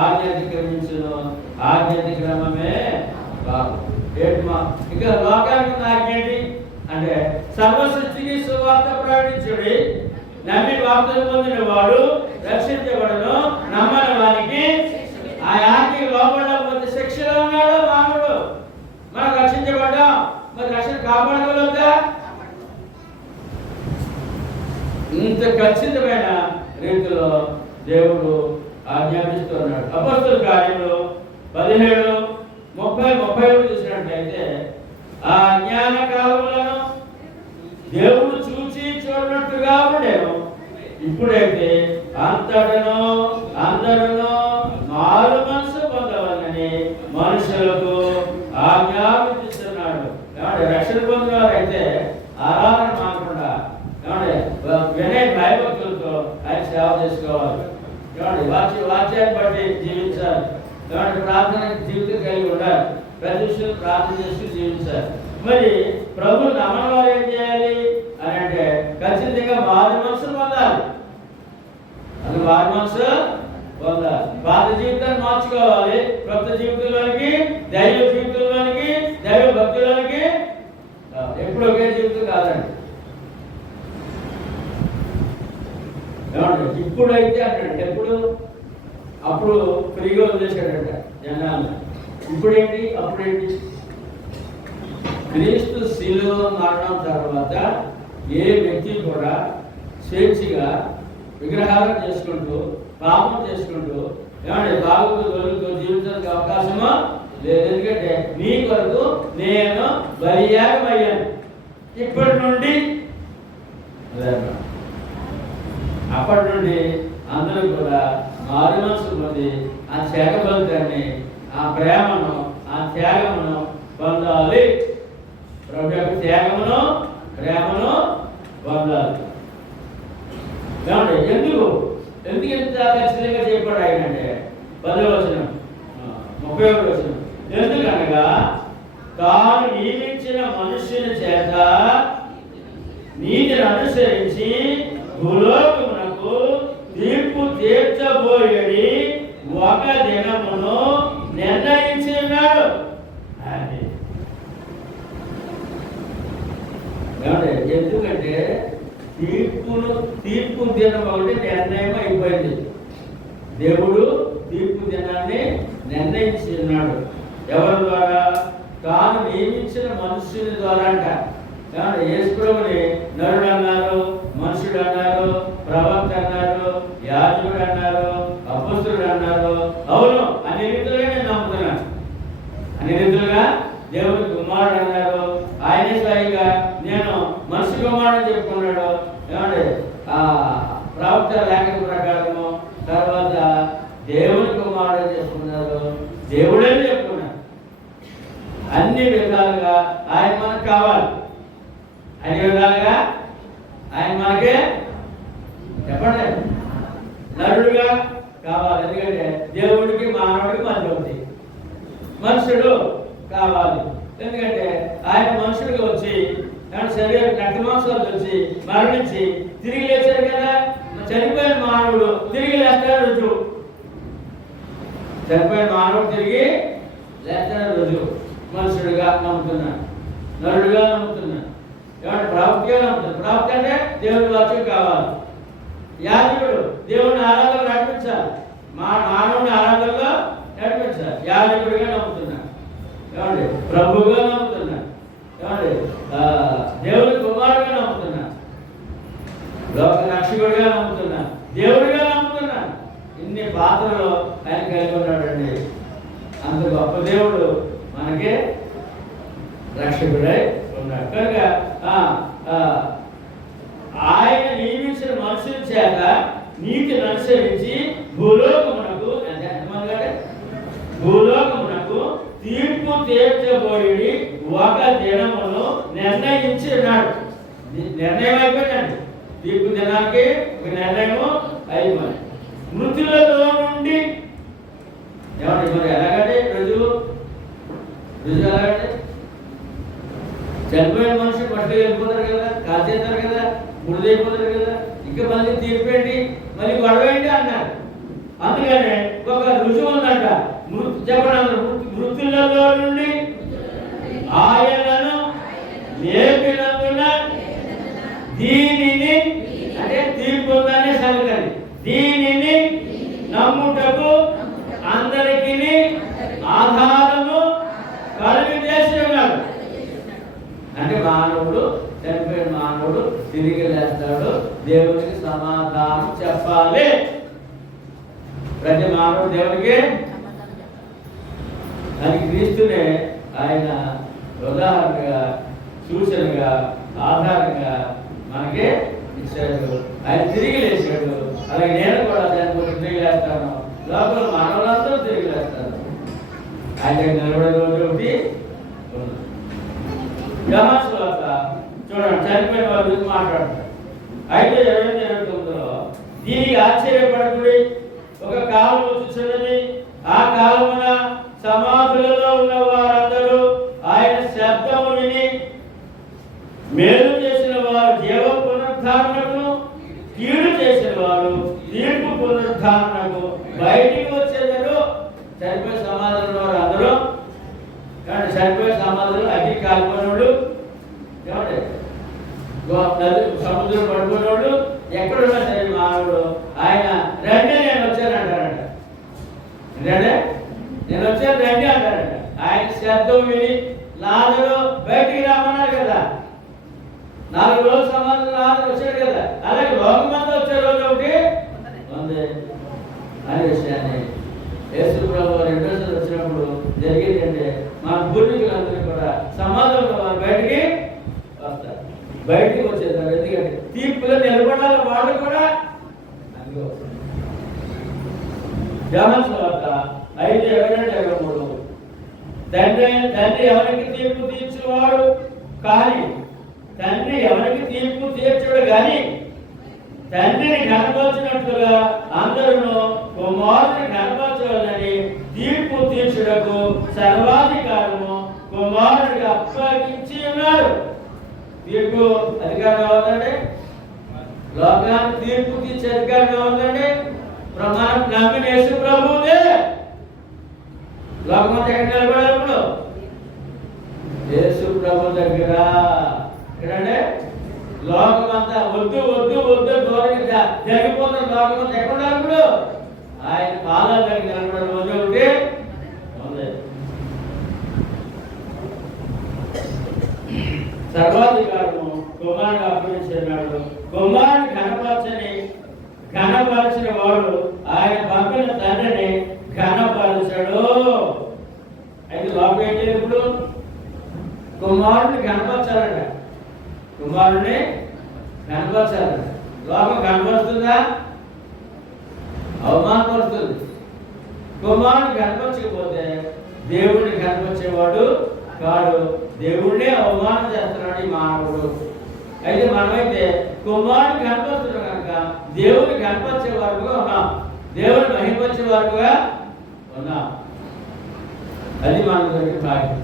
ఆజ్ఞ అతిక్రమించును. ఆజ్ఞ అతిక్రమమే పాపం. ఇంకా లోకానికి నాకేంటి అంటే సర్వ సృష్టికి సువార్త ప్రకటించుడి, నమ్మి బాప్తిసం పొందిన వాడు రక్షించబడను, నమ్మని వానికి ఆ ఆజ్ఞకి లోపడకపోతే శిక్షలో ఉన్నాడు మానవుడు. మనం రక్షించబడ్డాం, మరి రక్షణ కాపాడగలుగుతా? ఇంత ఖచ్చితమైన రీతిలో దేవుడు ఆజ్ఞాపిస్తున్నాడు. అపొస్తలుల కార్యములు 17:30-31 చూసినట్లయితే ఆ జ్ఞాన కాలములను దేవుడు చూచి చూడనట్టుగా ఉండేను, ఇప్పుడైతే అంతటను అందరూ మారు మనసు పొందవాలని మనుషులకు ఆజ్ఞాపిస్తున్నాడు. ఏమంటే రక్షణ పొందిన వారైతే ఆరాధన మానకుండా ఏమంటే వినయ భయభక్తులతో ఆయన సేవ చేసుకోవాలి. ఏమంటే వాక్యాన్ని బట్టి జీవించాలి. ఏమంటే ప్రార్థన జీవితం కలిగి ఉండాలి. ప్రతి విషయం ప్రార్థన చేస్తూ జీవించాలి. మరి ప్రభు నమ్మని వారు ఏం చేయాలి అని అంటే ఖచ్చితంగా మారు మనసు పొందాలి. అది మారు మనసు పొందాలి. పాత జీవితాన్ని మార్చుకోవాలి, కొత్త జీవితంలోనికి, దైవ జీవితంలోనికి, దైవ భక్తులకి. ఎప్పుడు ఒకే జీవితం కాదండి. ఏమంటే ఇప్పుడైతే అంటే ఎప్పుడు అప్పుడు ఫ్రీగా వదిలేశాడంట జనాలు. ఇప్పుడేంటి అప్పుడేంటి? క్రీస్తు శిలువ మరణం తర్వాత ఏ వ్యక్తి కూడా స్వేచ్ఛగా విగ్రహాలను చేసుకుంటూ పాపం చేసుకుంటూ ఏమంటే బాగుతూ దొరుకుతూ జీవించడానికి అవకాశమా లేదు. ఎందుకంటే నీ కొరకు నేను బలియాగమయ్యాను. ఇప్పటి నుండి అప్పటి నుండి అందరూ కూడా మారు మనసు పొంది ఆ త్యాగ ఫలితాన్ని, ఆ ప్రేమను, ఆ త్యాగమును పొందాలి. ప్రభు యొక్క త్యాగమును, ప్రేమను పొందాలి. ఎందుకు ఇంత ఖచ్చితంగా చెప్పాడు ఆయన అంటే 10వ వచనం 31వ వచనం. ఎందుకనగా తాను నియమించిన మనుష్యుని చేత నీతిని అనుసరించి భూలోకమునకు తీర్పు తీర్చబోయేది ఒక దినమును నిర్ణయించి ఉన్నాడు. ఎందుకంటే తీర్పు దినం ఒకటి నిర్ణయం అయిపోయింది. దేవుడు తీర్పు దినాన్ని నిర్ణయించి ఉన్నాడు. ఎవరి ద్వారా? తాను నియమించిన మనుషుని ద్వారా అంట. యేసుప్రభుని నరుడు అన్నారు, మనుషుడు అన్నారు, ప్రవక్త అన్నారు, యాజకుడు అన్నారు, అపొస్తలుడు అన్నారు. అవును, అన్ని రీతులుగా నేను నమ్ముతున్నాను. అన్ని రీతులుగా దేవుడి కుమారుడు అన్నారు. ఆయనే స్వయంగా నేను మనిషి కుమారుడు చెప్పుకున్నాడు. ఏమంటే ఆ ప్రవక్త లేఖన ప్రకారము తర్వాత దేవుని కుమారుడు చెప్పుకున్నారు, దేవుడే చెప్పుకున్నాడు. అన్ని విధాలుగా ఆయన మనకు కావాలి. అన్ని విధాలుగా ఆయన మనకే చెప్పండి నరుడుగా కావాలి. ఎందుకంటే దేవుడికి మానవుడికి మధ్య ఉంది. మనుషుడు కావాలి. ఎందుకంటే ఆయన మనుషుడిగా వచ్చి శరీర రక్తమాంసాలు వచ్చి మరణించి తిరిగి లేచాడు కదా. చనిపోయిన మానవుడు తిరిగి లేస్తాడు రుజువు. చనిపోయిన మానవుడు తిరిగి లేస్తాడు రుజువు. మనుషుడిగా నమ్ముతున్నాను, నరుడుగా నమ్ముతున్నాను. ఏమంటే ప్రవక్తగా నమ్ముతున్నాను. ప్రవక్త అంటే దేవుడి వాక్యం కావాలి. యాజకుడు దేవుడిని ఆరాధనలో నడిపించాలి, మానవుని ఆరాధనలో నడిపించాలి. యాజకుడిగా నమ్ముతున్నాను. ఏమండి ప్రభుగా నమ్ముతున్నాను. ఏమండి దేవుడి కుమారుడిగా నమ్ముతున్నాను. లోక రక్షకుడిగా నమ్ముతున్నాను. దేవుడిగా నమ్ముతున్నాను. ఇన్ని పాత్రలు ఆయన కలిగి ఉన్నాడండి. అంత గొప్ప దేవుడు మనకి రక్షకుడై ఉన్నాడు. కనుక ఆయన నియమించిన మనుషుల చేత నీతిని అనుసరించి భూలోకమునకు తీర్పు తీర్చబోయి ఒక దినమును నిర్ణయించి ఉన్నాడు. నిర్ణయం అయిపోయిందండి. తీర్పు దినానికి ఒక నిర్ణయము అయిపోయింది. మృతులలో నుండి ఏమంటే మరి ఎలాగంటే రుజువు ఎలాగంటే చనిపోయిన మనుషులు పట్టుకు వెళ్ళిపోతారు కదా, కాల్చేస్తారు కదా, ముడిదైపోతారు కదా. ఇంకా మళ్ళీ తీర్పేంటి, మళ్ళీ గొడవేంటి అన్నారు. అందుకనే ఒక రుజువు ఉందంట. చెప్పండి, మృతులలో నుండి ఆయనను లేపినందున దీనిని అంటే తీర్పు ఉందనే సంగతి, దీనిని నమ్ముటకు అందరికీ ఆధారము కలిగి చేసి ఉన్నాడు. అంటే మానవుడు, చనిపోయిన మానవుడు తిరిగి లేస్తాడు, దేవునికి సమాధానం చెప్పాలి. ప్రతి మానవుడు దేవునికి, అది క్రీస్తునే ఆయన ఉదాహరణగా, సూచనగా, ఆధారంగా మనకి ఇచ్చాడు. ఆయన తిరిగి లేచాడు. అలాగే నేను కూడా దాని తిరిగి లేస్తాను, లోపల మానవులందరూ తిరిగి లేస్తాను. ఆయన నిలబడే రోజు ఒకటి యమస్వాత చూడండి, చనిపోయిన వాళ్ళ గురించి మాట్లాడతారు. 5:29 దీనికి ఆశ్చర్యపడకుడి, ఒక కాలం వచ్చుచున్నది, ఆ కాలమున సమాధులలో ఉన్న వారందరూ ఆయన శబ్దము విని మేలు చేసిన వారు జీవ పునరుద్ధారణకు, కీడు చేసిన వారు తీర్పు పునరుద్ధారణకు బయటికి వచ్చేదారు. చనిపోయే సమాధులు వారు అందరూ, కానీ చనిపోయే సమాధులు అగ్ని కాలిపోయినోళ్ళు, ఏమంటే సముద్రం పడిపోయినోళ్ళు, ఎక్కడున్నా సరే మానవుడు ఆయన రండి నేను వచ్చాను అంటారంట. ఏంటంటే నేను వచ్చాను రండి అంటారంట. ఆయన శబ్దం విని లాజరు బయటికి రామన్నారు కదా, 4 రోజుల సమాధులు లాజరు వచ్చాడు కదా, అలాగే లోకమంతా వచ్చే రోజు ఒకటి ఉంది అనే విషయాన్ని యేసు ప్రభువు రెండోసారి వచ్చినప్పుడు జరిగేది అంటే మన పూర్వీకులందరూ కూడా సమాధులు వారు బయటికి వస్తారు, బయటికి వచ్చేస్తారు. ఎందుకంటే తీర్పులో నిలబడాలి వాళ్ళు కూడా. యోహాను సువార్త 5:22-23 తండ్రి ఎవరికి తీర్పు తీర్చువాడు కానీ, తండ్రి ఎవరికి తీర్పు తీర్చడు కానీ తండ్రిని కనపరిచినట్లుగా అందరూ కుమారుని కనపరచవాలని తీర్పు తీర్చుటకు సర్వాధికారము కుమారుడికి అప్పగించి ఉన్నాడు. తీర్పు అధికారం అవుతుందండి, లోకానికి తీర్పు తీర్చే అధికారం అవుతుందండి. ప్రమాణం నమ్మిన యేసు ప్రభువుదే. లోకమంతా ఎక్కడ నిలబడేప్పుడు యేసు ప్రభు దగ్గర. ఎక్కడంటే లోకమంతా వద్దు వద్దు వద్దు దూరంగా జరిగిపోతున్న లోకమంతా ఎక్కడ ఉన్నప్పుడు ఆయన పాదాల దగ్గర నిలబడే రోజు ఒకటి ఉంది. సర్వాధికారము కుమారుడు అప్పగించినాడు. కుమారుని ఘనపరచిన వాడు ఆయన పంపిన తండ్రిని ఘనపరచడు. అయితే లోపం ఏం చేయాలి? ఇప్పుడు కుమారుడిని ఘనపరచాలంట, కుమారుడిని ఘనపరచాలంట. లోకం కనపరుస్తుందా? అవమానపరుస్తుంది. కుమారుడిని కనపరచకపోతే దేవుడిని కనపరిచేవాడు కాడు, దేవుడినే అవమానం చేస్తున్నాడు ఈ మానవుడు. అయితే మనమైతే కుమారుడిని కనపరుస్తున్నాం కనుక దేవుడిని కనపరిచే వారుగా ఉన్నాం, దేవుని మహిమపరిచే వారుగా ఉన్నాం. అది మన దగ్గర భాగ్యం.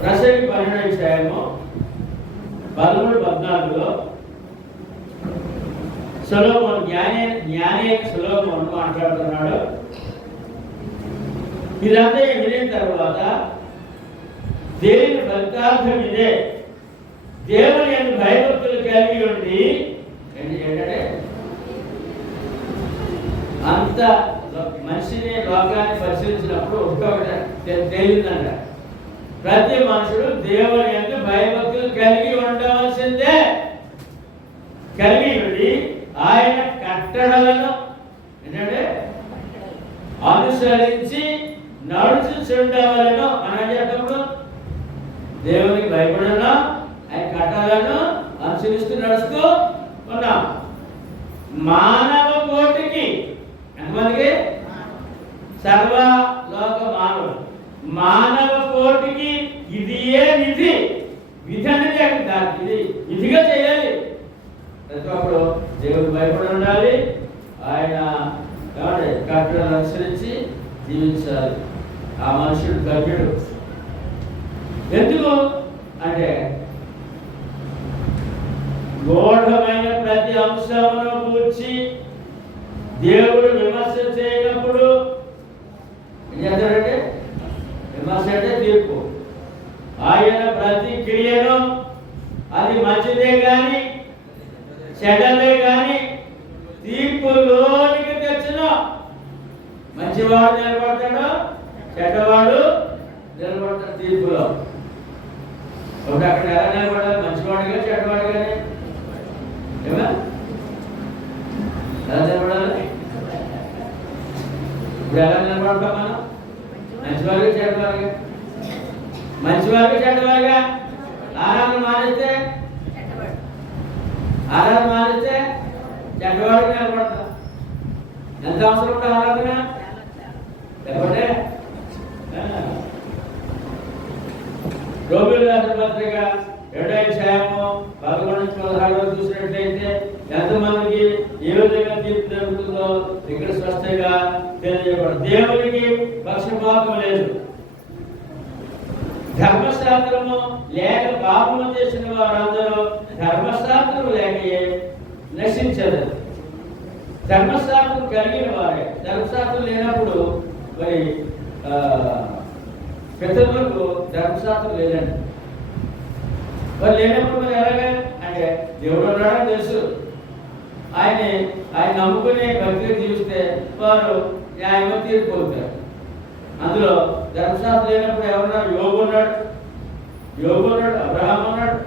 ప్రసంగి 12:13-14 సొలొమోను జ్ఞాని సొలొమోను మాట్లాడుతున్నాడు. ఇదంతా వినిన తర్వాత దేవుని ఫలితార్థం ఇదే, దేవుని యందు భయభక్తులు కలిగి ఉండి ఏంటంటే అంత మనిషిని లోకాన్ని పరిశీలించినప్పుడు ఒక్కొక్కటి తేలిందంట. ప్రతి మనుషుడు దేవుని యందు భయభక్తులు కలిగి ఉండవలసిందే, కలిగి ఉండి ఆయన కట్టడలను ఏంటంటే అనుసరించి నడుచుచుండవలను. మనం చెప్పినప్పుడు దేవునికి భయపడను, ఆయన కట్టాలను అనుసరిస్తూ నడుస్తూ ఉన్నాం. మానవ కోటికి ఎంతమందికి? సర్వలోక మానవుడు మానవ కోటికి ఇది ఏ విధి, విధి అనేది ఇది విధిగా చేయాలి. ప్రతి ఒక్కరు దేవుడు భయపడి ఉండాలి, ఆయన కట్టడలను అనుసరించి జీవించాలి. ఆ మనుషుడు ధన్యుడు. ఎందుకు అంటే గూఢమైన ప్రతి అంశమును గూర్చి దేవుడు విమర్శ చేయనప్పుడు అంటే తీర్పు. ఆయన ప్రతి క్రియను అది మంచిదే కానీ చెడ్డదే కానీ తీర్పులోనికి తెచ్చిన మంచివాడు నిలబడతాడు, చెడ్డవాడు నిలబడతాడు తీర్పులో. ఒకటి అక్కడ ఎలా నిలబడాలి? మంచివాడుగా చెడ్డవాడుగానే ఏమా ఎలా నిలబడాలి? ఇప్పుడు ఎలా నిలబడతాం మనం? మంచివాడిగా చెడ్డవాడిగా. మంచివాడిగా చెడ్డవాడిగా. ఆరాధన మానేస్తే చెడ్డవాడిగా నిలబడతాం. ఎంత అవసరం ఉంటుంది ఆరాధన? లేకపోతే రోమిలకు రాసిన పత్రిక 2వ అధ్యాయము 11-16 చూసినట్లయితే ఎంతమందికి ఏ విధంగా తీర్పు జరుగుతుందో ఇక్కడ స్పష్టంగా తెలియజేయబడింది. దేవునికి పక్షపాతం లేదు. ధర్మశాస్త్రము లేక పాపము చేసిన వారందరూ ధర్మశాస్త్రం లేకయే నశించదు. ధర్మశాస్త్రం కలిగిన వారే. ధర్మశాస్త్రం లేనప్పుడు మరి పితరులకు ధర్మశాస్త్రం లేదండి. మరి లేనప్పుడు మరి ఎలాగా అంటే దేవుడు ఉన్నాడని తెలుసు. ఆయన నమ్ముకుని భక్తిగా జీవిస్తే వారు న్యాయంగా తీర్పు పొందుతారు. అందులో ధర్మశాస్త్రం లేనప్పుడు ఎవరున్నారు? యోగు ఉన్నాడు, అబ్రహాం ఉన్నాడు,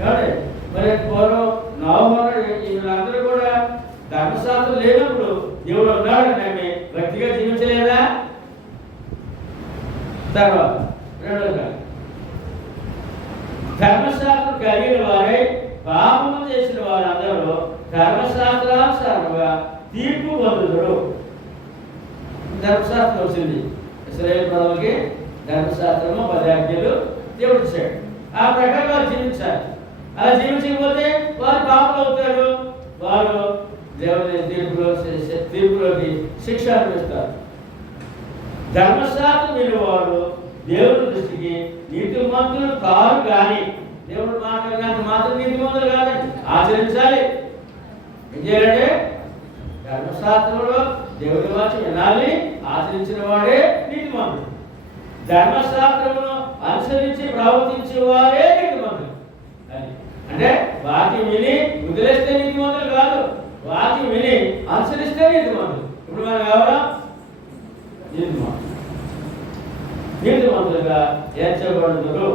ఎవడే మరి పూర్వం నోవహు ఉన్నాడు. వీళ్ళందరూ కూడా ధర్మశాస్త్రం లేనప్పుడు దేవుడు ఉన్నాడు నమ్మి భక్తిగా జీవించలేదా? తర్వాత రెండోది ధర్మశాస్త్రం కలిగిన వారై పాపము చేసిన వారందరూ ధర్మశాస్త్రానుసారంగా తీర్పు పొందుతారు. ధర్మశాస్త్రం వచ్చింది. ఇశ్రాయేలు ప్రజలకి ధర్మశాస్త్రము 10 ఆజ్ఞలు దేవుడు ఇచ్చాడు. ఆ ప్రకారం వారు జీవించాలి. అలా జీవించకపోతే వారు పాపలు అవుతారు. వారు దేవుని తీర్పులోకి శిక్ష అనుభవిస్తారు. ధర్మశాస్త్రం వినేవాడు దేవుని దృష్టికి నీతిమంతులు కారు కానీ దేవుడు మాట్లాడినంత మాత్రం నీతిమంతులు కాదండి. ఆచరించాలి. ఏం చేయాలంటే ధర్మశాస్త్రంలో దేవుడి వాక్యం వినాలి. ఆచరించిన వాడే నీతిమంతుడు. ధర్మశాస్త్రమును అనుసరించి ప్రవర్తించే వారే నీతిమంతులు. అంటే వాక్యం విని వదిలేస్తే నీతిమంతులు కాదు, వాక్యం విని అనుసరిస్తే నీతిమంతులు. ఇప్పుడు మనం ఎవరు? నీతిమంతులుగా ఎంచబడుదురు.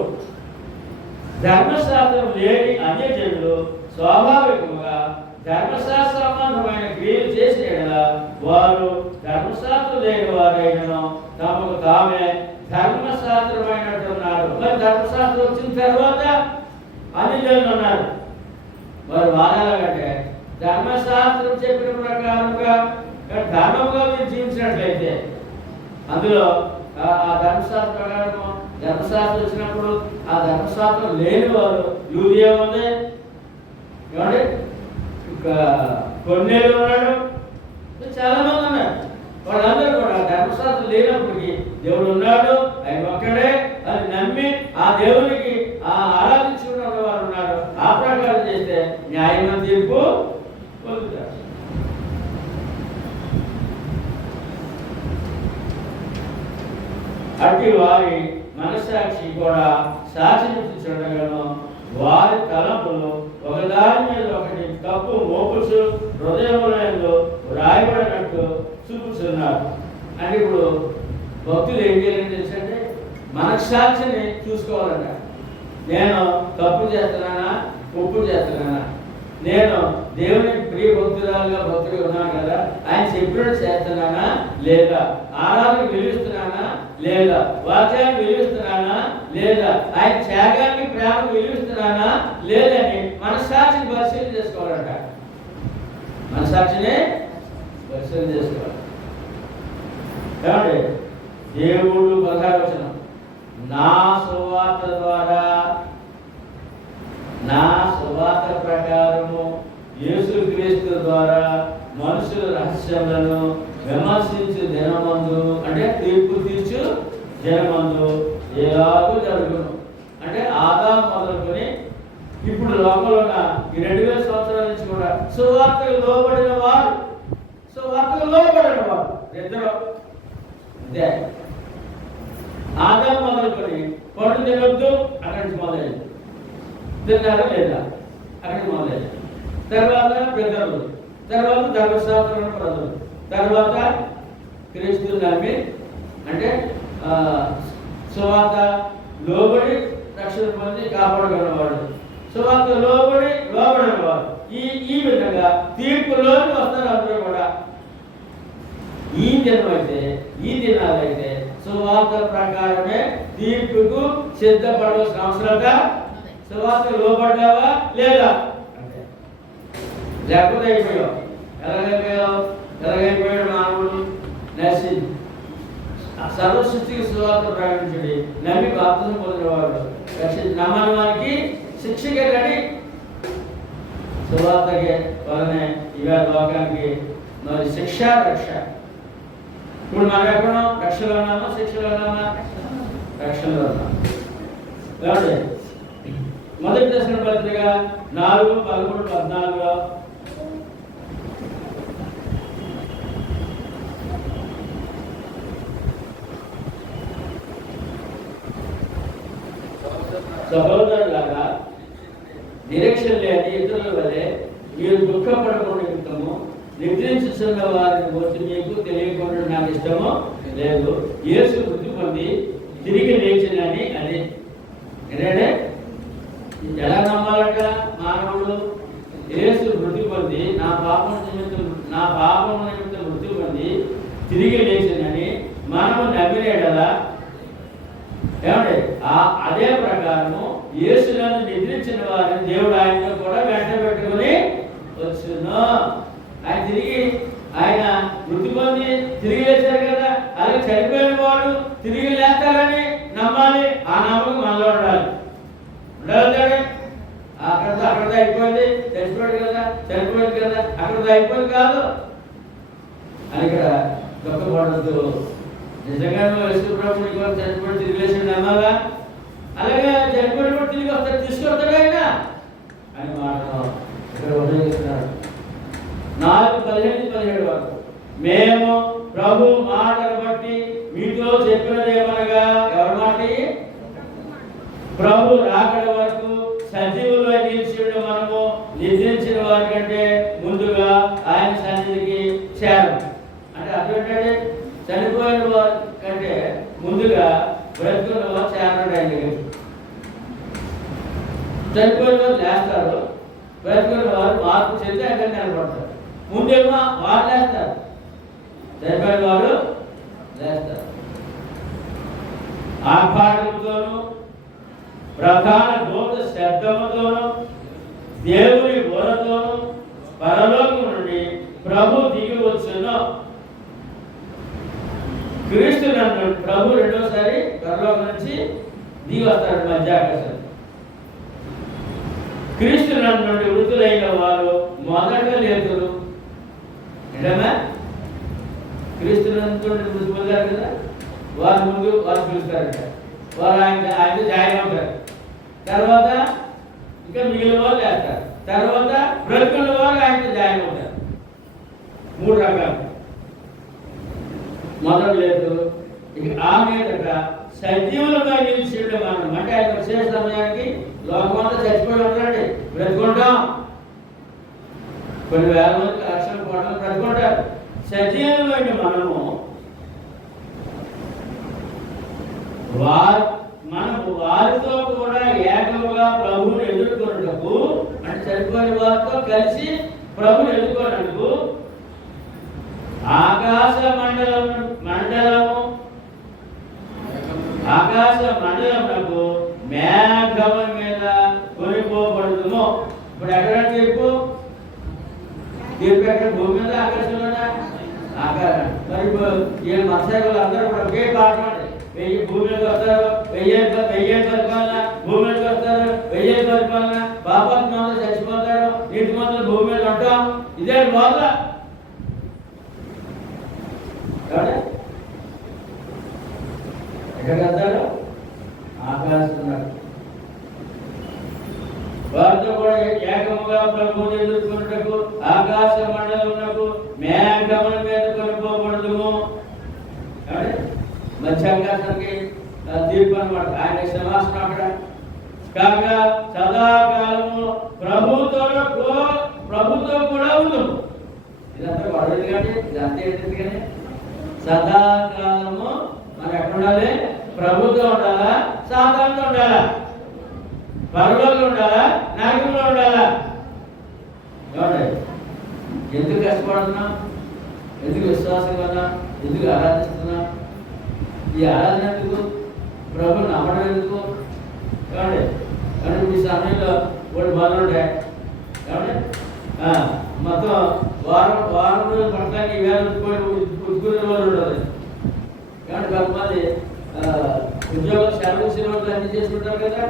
ధర్మశాస్త్రం లేని అన్యజనులు స్వాభావికంగా ధర్మశాస్త్ర సంబంధమైన క్రియలు చేసిన వారు ధర్మశాస్త్రం లేని వారైనను తమకు తామే ధర్మశాస్త్రమైనట్టున్నారు. మరి ధర్మశాస్త్రం వచ్చిన తర్వాత అన్యజనులు ఉన్నారు. వారు వాడాలంటే ధర్మశాస్త్రం చెప్పిన ప్రకారంగా ధర్మంగా మీరు జీవించినట్లయితే అందులో ఆ ధర్మశాస్త్రం ప్రకారం ధర్మశాస్త్రం వచ్చినప్పుడు ఆ ధర్మశాస్త్రం లేని వారు యూరియా ఉంది, ఏమండి కొన్నేళ్ళు ఉన్నాడు, చాలా మంది ఉన్నారు. వాళ్ళందరూ కూడా ధర్మశాస్త్రం లేనప్పటికీ దేవుడు ఉన్నాడు, ఆయన ఒక్కడే అని నమ్మి ఆ దేవునికి ఆరాధించుకున్న వారు ఉన్నారు. ఆ ప్రకారం చేస్తే న్యాయమైన తీర్పు పొందుతారు. అట్టి వారి మనస్సాక్షి కూడా సాక్షించుండగలను. వారి తలంపులు ఒకదాని మీద ఒకటి తప్పు మోపుచు హృదయములందు రాయబడినట్టు చూపుతున్నారు. అంటే ఇప్పుడు భక్తులు ఏం చేయాలని తెలుసంటే మనస్సాక్షిని చూసుకోవాలంట. నేను తప్పు చేస్తున్నానా, ఒప్పు చేస్తున్నానా, నేను దేవుని ప్రియ భక్తుడిగా ఉన్నాను కదా, ఆయన చెప్పినట్టు చేస్తున్నానా లేదా, ఆరాధన విలువిస్తున్నానా లేదా, వాక్యాన్ని విలువిస్తున్నానా లేదా, ఆయన త్యాగానికి ప్రేమ విలువిస్తున్నానా లేదని మనస్సాక్షిని పరిశీలన చేసుకోవాలంట. మనస్సాక్షిని పరిశీలన చేసుకోవాలి. ఏమంటే దేవుడు 16వ వచనం నా సువార్త ద్వారా నా సువార్త ప్రకారము యేసుక్రీస్తు ద్వారా మనుషుల రహస్యములను విమర్శించు దినమందు అంటే తీర్పు తీర్చు దినమందు ఎలాగూ జరుగును. అంటే ఆదాము మొదలుకొని ఇప్పుడు లోపల ఉన్న ఈ 2000 సంవత్సరాల నుంచి కూడా సువార్తకు లోబడిన వారు ఇద్దరు అంతే. ఆదాము మొదలుకొని పండు తినొద్దు అక్కడి నుంచి మొదలైంది. తిన్నారా లేదా అక్కడికి మొదలైంది. తర్వాత పితరులు, తర్వాత ధర్మశాస్త్రం ప్రజలు, తర్వాత క్రీస్తులు నమ్మి అంటే సువార్త లోబడి రక్షణ పొంది కాపాడగలవాడు, సువార్త లోబడినవాడు. ఈ విధంగా తీర్పులోకి వస్తారు అందరూ కూడా. ఈ దినాలైతే సువార్త ప్రకారమే తీర్పుకు సిద్ధపడవలసిన అవసరత. సువార్త లోబడ్డావా లేదా అంటే లేకపోతే అయిపోయావు. ఎలాగైపోయాడు మానవుడు? నశించి సర్వసృష్టికి సువార్త ప్రకటించండి, నమ్మి బాప్తిజం పొందినవాడు నమ్మని వారికి శిక్షకే కానీ సువార్తకే వలనే ఇవాళ లోకానికి మరి శిక్ష రక్ష. ఇప్పుడు మనం ఎక్కడో రక్షలో ఉన్నామా శిక్షలో ఉన్నామా? రక్షణలో ఉన్నాం. కాబట్టి మొదటి దర్శన పత్రిక 4, 13, 14 సహోదరులారా, నిరీక్షణ లేని ఇతరుల వలె మీరు దుఃఖపడకుండా నిమిత్తము నిద్రించుతున్న వారిని గురించి మీకు తెలియకుండా నాకు ఇష్టమో లేదు. యేసు వృద్ధి పొంది తిరిగి లేచినని అది ఏంటంటే ఎలా నమ్మాలట మానవుడు? యేసు వృద్ధి పొంది నా పాపం నిమిత్తం వృద్ధి పొంది తిరిగి లేచినని మనము నమ్మినేడలా ఏమంటే అదే ప్రకారము యేసులను నిద్రించిన వారిని దేవుడు ఆయనతో కూడా వెంట పెట్టుకుని వచ్చును. ఆయన వృద్ధి పొంది తిరిగి లేచారు కదా, అలాగే చనిపోయిన వాడు తిరిగి లేస్తారని నమ్మాలి. ఆ నమ్మకం మనలో ఉండాలి. అక్కడితో అయిపోయింది, చనిపోయింది కదా అక్కడితో అయిపోయింది కాదు అని ఇక్కడ దుఃఖపడద్దు. నిజంగా యేసుప్రభు నీకు చనిపోయి తిరిగి లేచి నమ్మాలా? అలాగే చనిపోయినప్పుడు తిరిగి వస్తారు, తీసుకొస్తాడు ఆయన అని మాట ఇక్కడ ఉదయిస్తున్నాడు. 4:15-17 వరకు మేము ప్రభు మాటను బట్టి మీతో చెప్పినదేమనగా, ఎవరి మాట? ప్రభు రాకడ వరకు సజీవులు నిలిచి మనము నిద్రించిన వారి కంటే ముందుగా ఆయన సన్నిధికి చేరం. అంటే అర్థం ఏంటంటే చనిపోయిన వారి కంటే ముందుగా బ్రతుకున్న వారు చేరండి ఆయన దగ్గర. చనిపోయిన వారు లేస్తారు, బ్రతుకున్న వారు మార్పు చెంది ఆయన నిలబడతారు. ముందేమో వారు లేస్తారు, చనిపోయిన వారు లేస్తారు. ఆర్భాటంతోనూ ప్రధాన దూత శబ్దముతోనూ దేవుని బోరతోనూ పరలోకం నుండి ప్రభు దిగి వచ్చును. క్రీస్తు నన్ను ప్రభు రెండోసారి పరలోకం నుంచి దిగి వస్తాడు మధ్యాకాశం. క్రీస్తు నన్ను నుండి వృద్ధులైన వారు మొదట లేతురు. ఏంటమ్మా? క్రీస్తు నుండి వృద్ధి పొందారు కదా, వారు ముందు వారు పిలుస్తారట. వారు ఆయన జాయిన్ అవుతారు. తర్వాత ఇంకా మిగిలిన వాళ్ళు లేస్తారు. తర్వాత బ్రతుకున్న వాళ్ళు ఆయనతో జాయిన్ అవుతారు. 3 రకాలు. మొదటి లేదు. ఇక ఆ మీదట సజీవులుగా నిలిచిండు మనం. అంటే ఆయన వచ్చే సమయానికి లోకమంతా చచ్చిపోయి ఉంటారండి, బ్రతుకుంటాం. కొన్ని వేల మంది, లక్షల కోట్ల బ్రతుకుంటారు. సజీవులమైన మనము వారితో కూడా ఏకముగా ప్రభువుని ఎదుర్కొన్నటకు, అంటే చనిపోయిన వారితో కలిసి ప్రభుని ఎదుర్కొన్నటకు ఆకాశ మండలమునకు మేఘముల మీద కొనిపోబడుదుము. ఇప్పుడు ఎక్కడ తీర్పు ఎక్కడ? భూమి మీద, ఆకాశంలోనా? ఆకాశం. మరి ఈ మత్స్యకులు అందరూ కూడా ఒకే పాట అండి. 1000 భూమి మీదకి వస్తారు, 1000 పరిపాలన భూమి మీదకి వస్తారు, 1000 పరిపాలన. పాపాత్మ చచ్చిపోతాడు, నీటి మందులు భూమి మీద ఉంటాం. ఇదే బాధ. ఎక్కడికి వెళ్తాడు? ఆకాశం. వారితో కూడా ఏకముగా ప్రభువుని ఎదుర్కొన్నటకు ఆకాశ మండలమునకు మేఘముల మీద కొనిపోబడుదుము. మధ్య ఆకాశానికి తీర్పు అనమాట. ఆయన సింహాసనం అక్కడ కాగా సదాకాలము ప్రభుతో కూడా ఉండు. ఇదంతా గొడవది కానీ ఇదంతా ఏంటిది కానీ సదాకాలము మనం ఎక్కడ ఉండాలి? ప్రభుతో ఉండాలా, సాతానుతో ఉండాలా? పరలోకంలో ఉండాలా, నరకంలో ఉండాలా? ఏమండి? ఎందుకు కష్టపడుతున్నాం? ఎందుకు విశ్వాసంగా ఉన్నా? ఎందుకు ఆరాధిస్తున్నా? ఈ ఆరాధన ఎందుకు? ప్రభుని నమ్మడం ఎందుకు? ఏమండి? కానీ ఈ సమయంలో వాళ్ళు బంధువులు ఉంటాయి. ఏమండి? మొత్తం వారం రోజులు పట్టడానికి ఈవేళ ఉత్తుకునే వాళ్ళు ఉండదు. ఏమంటే కొంతమంది ఉద్యోగం సెలవు రోజులు అన్ని చేసుకుంటారు కదా,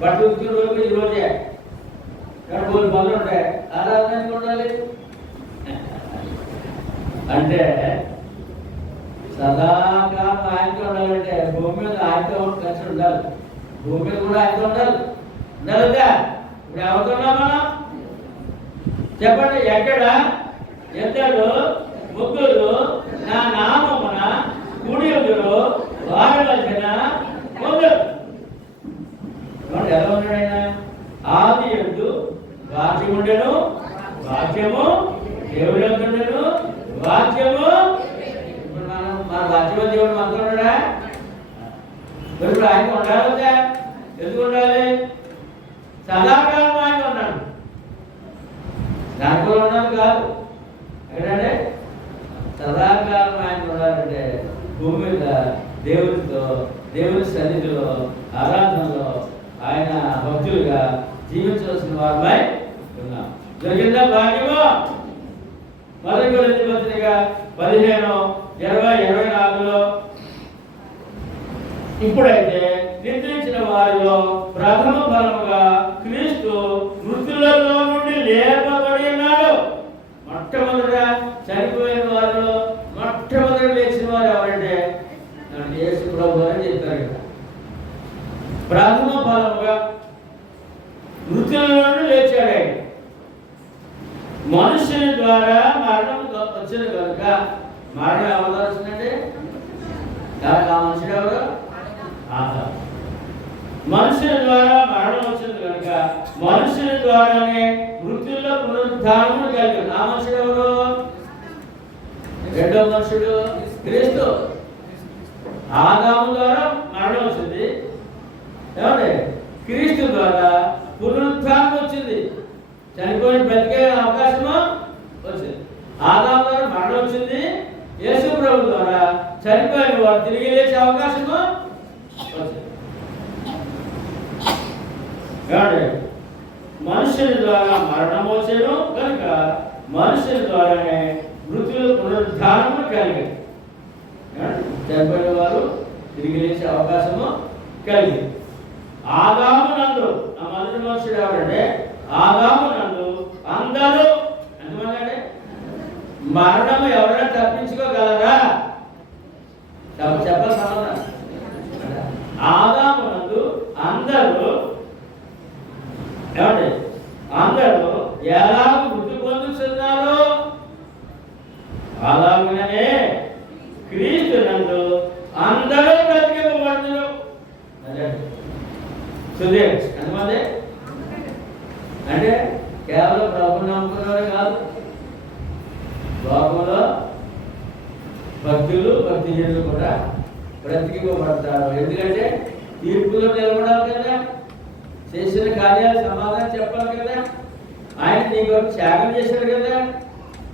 బట్టలు ఉత్తుకునే రోజు ఈ రోజే. కానీ వాళ్ళు బంధువులు ఉంటాయి. ఆరాధన ఎందుకు ఉండాలి అంటే సదాకాలం ఆయనతో ఉండాలంటే భూమి మీద ఆయనతో కలిసి ఉండాలి. భూమి మీద కూడా ఆయనతో ఉండాలి. ఉండాలిగా? ఇప్పుడు ఎవరుతున్నాం మనం? చెప్పండి. ఎక్కడ ఇద్దరు ముగ్గురు నా నామమున కూడి ఉందురు వారి మధ్యన ఉందురు. ఎలా ఉన్నాడు ఆయన? ఆది యందు వాక్యం ఉండెను, వాక్యము దేవుడు ఉండెను, వాక్యము. ఇప్పుడు మన వాక్యము దేవుడు మనతో ఉన్నాడా? ఇప్పుడు ఆయన ఉండాలి. ఎందుకు ఉండాలి? సదాకాలం ఆయన ఉన్నాడు. దాంట్లో ఉన్నాడు కాదు. ఏంటంటే సదాకాలం ఆయన ఉండాలంటే భూమి మీద దేవుడితో, దేవుని సన్నిధిలో, ఆరాధనలో ఆయన భక్తులుగా జీవించవలసిన వారమై ఉన్నాం. జరిగిందా భాగ్యము? మొదటి కొరింథీ పత్రిక 15:20-24లో ఇప్పుడైతే నిద్రించిన వారిలో ప్రథమ ఫలముగా క్రీస్తు మృతులలో నుండి లేపబడి ఉన్నాడు. మొట్టమొదట చనిపోయిన వారిలో మొట్టమొదటి లేచిన వారు ఎవరంటే యేసు ప్రభువు అని చెప్తారు కదా. ప్రథమ ఫలముగా మృతులలో నుండి లేచాడు ఆయన. మనుషుని ద్వారా మరణం వచ్చింది కనుక మరణం ఎవరు వచ్చిందంటే ఆ మనుషుడు ఎవరు? ఆదాము. మనుషుల ద్వారా మరణం వచ్చింది కనుక మనుషుల ద్వారానే మృత్యుల్లో పునరుద్ధానము కలిగింది. ఆ మనుషుడు ఎవరు? రెండో మనుషుడు క్రీస్తు. ఆదాము ద్వారా మరణం వచ్చింది. ఏమంటే క్రీస్తు ద్వారా పునరుద్ధానం వచ్చింది. చనిపోయిన బ్రతికే అవకాశము వచ్చింది. ఆదాము ద్వారా మరణం వచ్చింది. యేసు ప్రభు ద్వారా చనిపోయిన వారు తిరిగి లేచే అవకాశము వచ్చింది. మనుషుని ద్వారా మరణం వచ్చేను కనుక మనుషుని ద్వారానే మృతులు పునరుద్ధానము కలిగింది. చనిపోయిన వారు తిరిగి లేచే అవకాశము కలిగింది. ఆదాము నందు ఆ మొదటి మనుషుడు ఎవరంటే ఆదాము నందు అందరూ ఎంతమంది అంటే మరణము ఎవరైనా తప్పించుకోగలరా? చెప్పాలి సమాధానం. ఆదాము నందు అందరూ ఏమండి అందరూ ఎలా మృతి పొందుతున్నారు అలాగనే క్రీస్తు నందు అందరూ బ్రతికింపబడుతున్నారు. సుదేవ్ ఎంతమంది అంటే కేవలం ప్రభుని నమ్ముకున్నవారే కాదు, లోకంలో భక్తులు భక్తిహీనులు కూడా బ్రతికింపబడతారు. ఎందుకంటే తీర్పులో నిలబడాలి కదా, చేసిన కార్యాలు సమాధానం చెప్పాలి కదా. ఆయన నీకు త్యాగం చేశాడు కదా,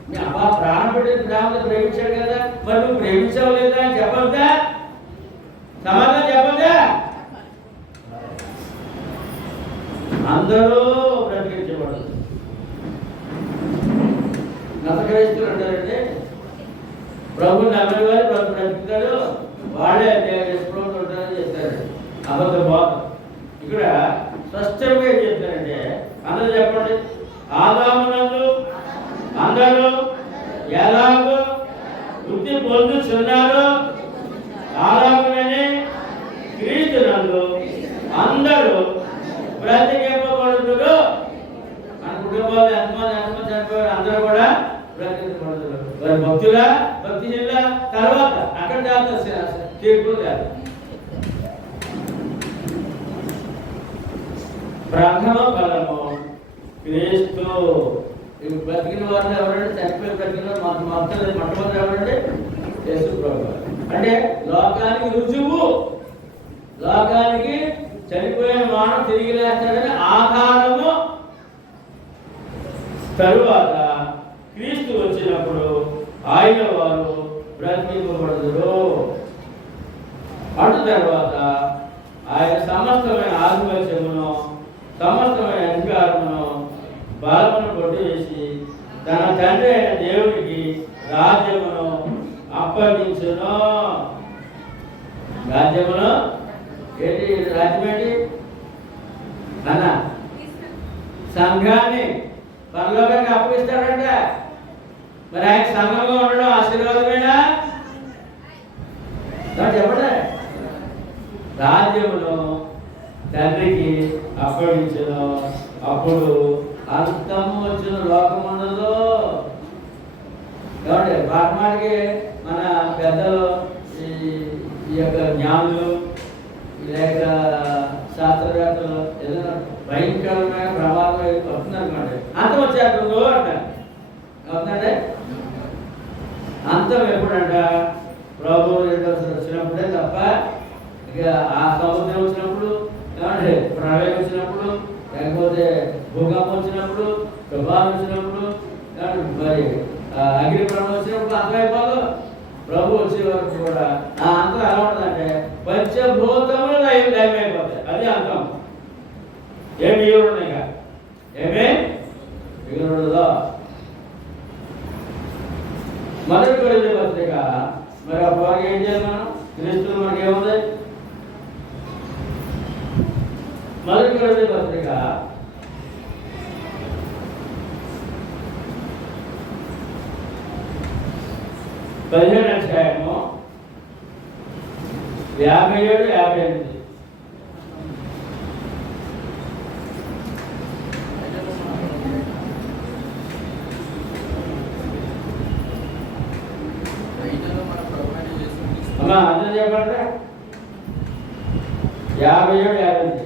మీ అబ్బా ప్రాణం పెట్టి ప్రేమతో ప్రేమించాడు కదా, మరి నువ్వు ప్రేమించావు లేదా అని చెప్పొద్దా? సమాధానం చెప్పొద్దా? అందరూ బ్రతికించబడదు. నమ్మకస్తులు అంటారంటే ప్రభు నమ్మని వారు ప్రభు బ్రతుకుతారు, వాళ్ళే ప్రభుత్వం ఉంటారని చెప్తారు. అబద్ధ బోధ. ఇక్కడ స్పష్టంగా చెప్తారంటే అందరూ చెప్పండి. ఆదామునందు అందరూ ఎలాగో వృత్తి పొందుతున్నారు అలాగనే క్రీస్తు నందు అందరూ బ్రతికింపబడుతున్నారు. మన కుటుంబాలు ఎంతమంది చనిపోయారు అందరూ కూడా బ్రతికింపబడుతున్నారు. వారి భక్తుల భక్తి జిల్లా తర్వాత అక్కడ తీర్పు ప్రథమ ఫలము క్రీస్తు. ఇవి బ్రతికిన వారు ఎవరంటే చనిపోయి బ్రతికిన మొట్టమొదటి ఎవరంటే యేసు ప్రభువు. అంటే లోకానికి రుజువు, లోకానికి చనిపోయిన మానవ తిరిగి లేస్తాడని ఆధారము. తరువాత క్రీస్తు వచ్చినప్పుడు ఆయన వారు బ్రతికింపబడదురు. అటు తర్వాత ఆయన సమస్తమైన ఆధిపత్యమును సమస్తమైన అధికారమును బలమును కొట్టివేసి తన తండ్రి అయిన దేవునికి రాజ్యమును అప్పగించును. రాజ్యమును ఏంటి? రాజ్యం ఏంటి అన్న? సంఘాన్ని పరలోకానికి అప్పగిస్తాడంట. మరి ఆయన సంఘంగా ఉండడం ఆశీర్వాదమేనా? చెప్పండి. రాజ్యమును తండ్రికి అప్పగించను. అప్పుడు అంతము వచ్చిన లోకముండదు. కాబట్టి మాటికి మన పెద్దలు ఈ యొక్క జ్ఞానులు లేక శాస్త్రవేత్తలు ఏదైనా భయంకరమైన ప్రమాదం వస్తుందనుకోండి, అంతం వచ్చేస్తుందో అంటారు. అవుతుందంటే అంతం ఎప్పుడంట? ప్రభు వచ్చినప్పుడే తప్ప ఇక ఆ సముద్రం వచ్చినప్పుడు, ఏమంటే ప్రళయం వచ్చినప్పుడు, లేకపోతే భూకంపం వచ్చినప్పుడు, తుఫాను వచ్చినప్పుడు, మరి అగ్ని ప్రమాదం వచ్చినప్పుడు అంతమైపోదు. ప్రభు వచ్చే వరకు కూడా ఆ అంతం ఎలా ఉంటుందంటే పంచభూతములు లయమైపోతాయి. అది అంతం. ఏమి మిగిలి ఇక ఏమే మిగిలి ఉండదో. మొదటి కొరింథీ పత్రిక. మరి ఆ పోరాగా ఏం చేయాలి మనం? క్రీస్తులు మనకి ఏముంది? మొదటి కొరింథీ పత్రిక 15వ అధ్యాయము 57, 58. అమ్మా అందరూ చెప్పండి. 57, 58.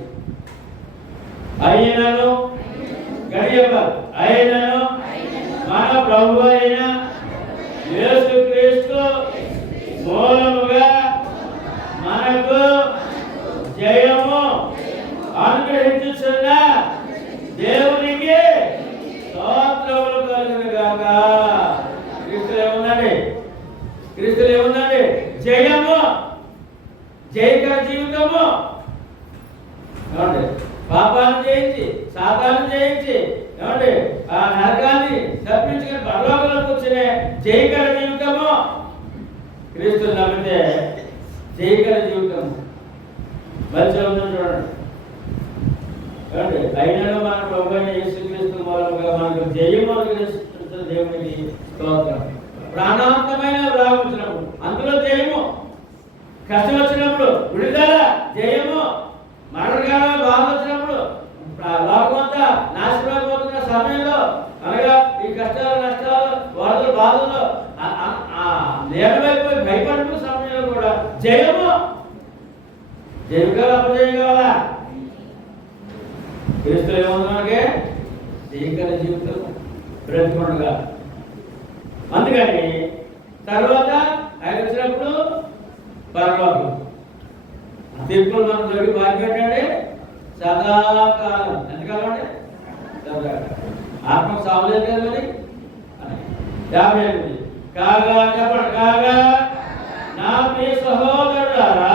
అయినను గడియపర్ అయినను మన ప్రభు అయిన యేసుక్రీస్తు మూలముగా మనకు జయము అనుగ్రహించుచున్న దేవునికి స్తోత్రములు కలుగును గాక. క్రీస్తులో ఏముందండి? క్రీస్తులో ఏముందండి? జయము, జయకర జీవితము. ఏమండి? పాపాలను జయించి, శాపాలను జయించి, ఏమండి ఆ నరకాన్ని తప్పించుకుని పరలోకంలోకి వచ్చిన జయకర జీవితము. క్రీస్తుని నమ్మితే జయకర జీవితము. మంచి ఉందని చూడండి. ఏమండి? అయినను మన ప్రభు అయిన యేసుక్రీస్తు మూలముగా మనకు జయము అనుగ్రహిస్తున్న దేవునికి స్తోత్రం. ప్రాణాంతమైన రాగం వచ్చినప్పుడు అందులో జయము, కష్టం వచ్చినప్పుడు విడుదల, జయము, మరణకాలం బాధ వచ్చినప్పుడు లోకమంతా నాశనమైపోతున్న సమయంలో, అనగా ఈ కష్టాలు నష్టాలు వరదలు బాధలు నేలమైపోయి భయపడుతున్న సమయంలో కూడా జయము. జయం కావాలా అపజయం కావాలా? క్రీస్తులో ఏముంది మనకి? జయకర జీవితం బ్రతికొండగా. అందుకని తర్వాత ఆయన వచ్చినప్పుడు పరలోకం తీర్పులు మనం దొరికి బాధ్యపడండి సదాకాలం. ఎంతకాలం అండి? సదాకాలం. ఆత్మ సావలేదు కదా మరి. 58. కాగా చెప్పండి. కాగా నా ప్రియ సహోదరులారా,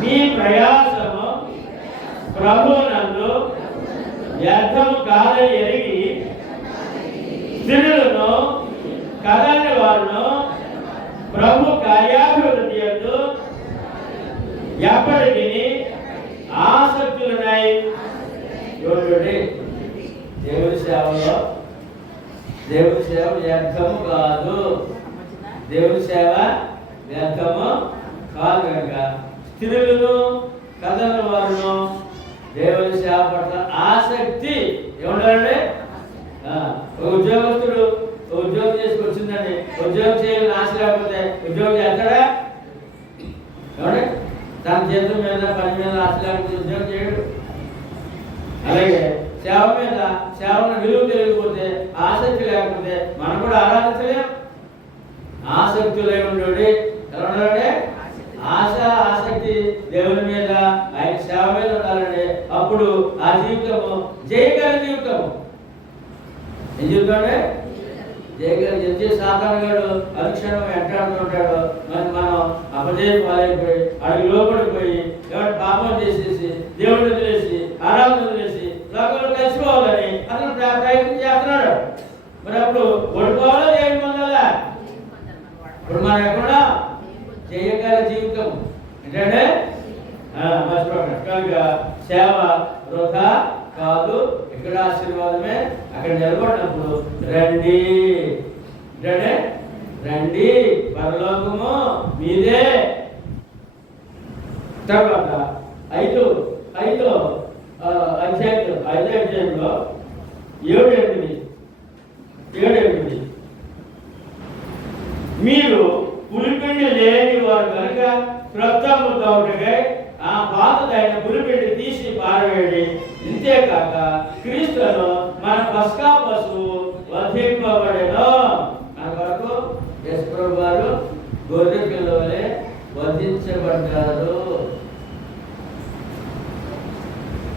మీ ప్రయాసము ప్రభువునందు వ్యర్థము కాదని ఎరిగి స్త్రీలను కదని వారును ప్రభు కార్యాభివృద్ధి యందు ఎప్పటికీ ఆసక్తులున్నాయి. చూడండి, దేవుడి సేవలో దేవుడి సేవ వ్యర్థము కాదు. దేవుడి సేవ వ్యర్థము కాదు కనుక స్త్రీలను కథల వారును దేవుడి సేవ పట్ల ఆసక్తి ఏమంటారండి? ఒక ఉద్యోగస్తుడు ఉద్యోగం చేసుకొచ్చిందండి, ఉద్యోగం చేయాలని ఆశ లేకపోతే ఉద్యోగం చేస్తాడా? ఏమండి? తన జీతం మీద పని మీద ఆశ లేకపోతే ఉద్యోగం చేయడు. అలాగే సేవ మీద సేవను విలువ తెలియకపోతే, ఆసక్తి లేకపోతే మనం కూడా ఆరాధించలేం. ఆసక్తులై ఉండేది ఎలా ఉండాలంటే ఆసక్తి దేవుని మీద, ఆయన సేవ మీద ఉండాలండి. అప్పుడు ఆ జీవితము జయగల జీవితము. ఏం జీవితం అంటే జయగల. సాతాను గారు అనుక్షణం వెంటాడుతుంటాడు. మనం అపజయం పాలైపోయి అడిగి లోపడిపోయి ఎవరి పాపం చేసేసి దేవుడిని వదిలేసి ఆరాధన వదిలేసి లోకంలో కలిసిపోవాలని అతను ప్రయత్నం చేస్తున్నాడు. మరి అప్పుడు ఓడిపోవాలా దేవుని పొందాలా? ఇప్పుడు మనం ఎక్కడ చేయగల జీవితం ఏంటంటే మర్చిపోకండి. కనుక సేవ వృధా కాదు. ఇక్కడ ఆశీర్వాదమే. అక్కడ నిలబడినప్పుడు రండి రండి పరలోకము మీదే. తర్వాత ఐదో అధ్యాయంలో 7-8 మీరు పులిపిండి లేని వారు కనుక క్రొత్తము తోటకై ఆ పాతదైన పులిపిండి తీసి పారవేయండి. ఇంతేకాక క్రీస్తును మన పస్కా పశువు వధింపబడెను. మన వరకు యేసుప్రభు వారు గొర్రె పిల్ల వలె వధించబడ్డారు.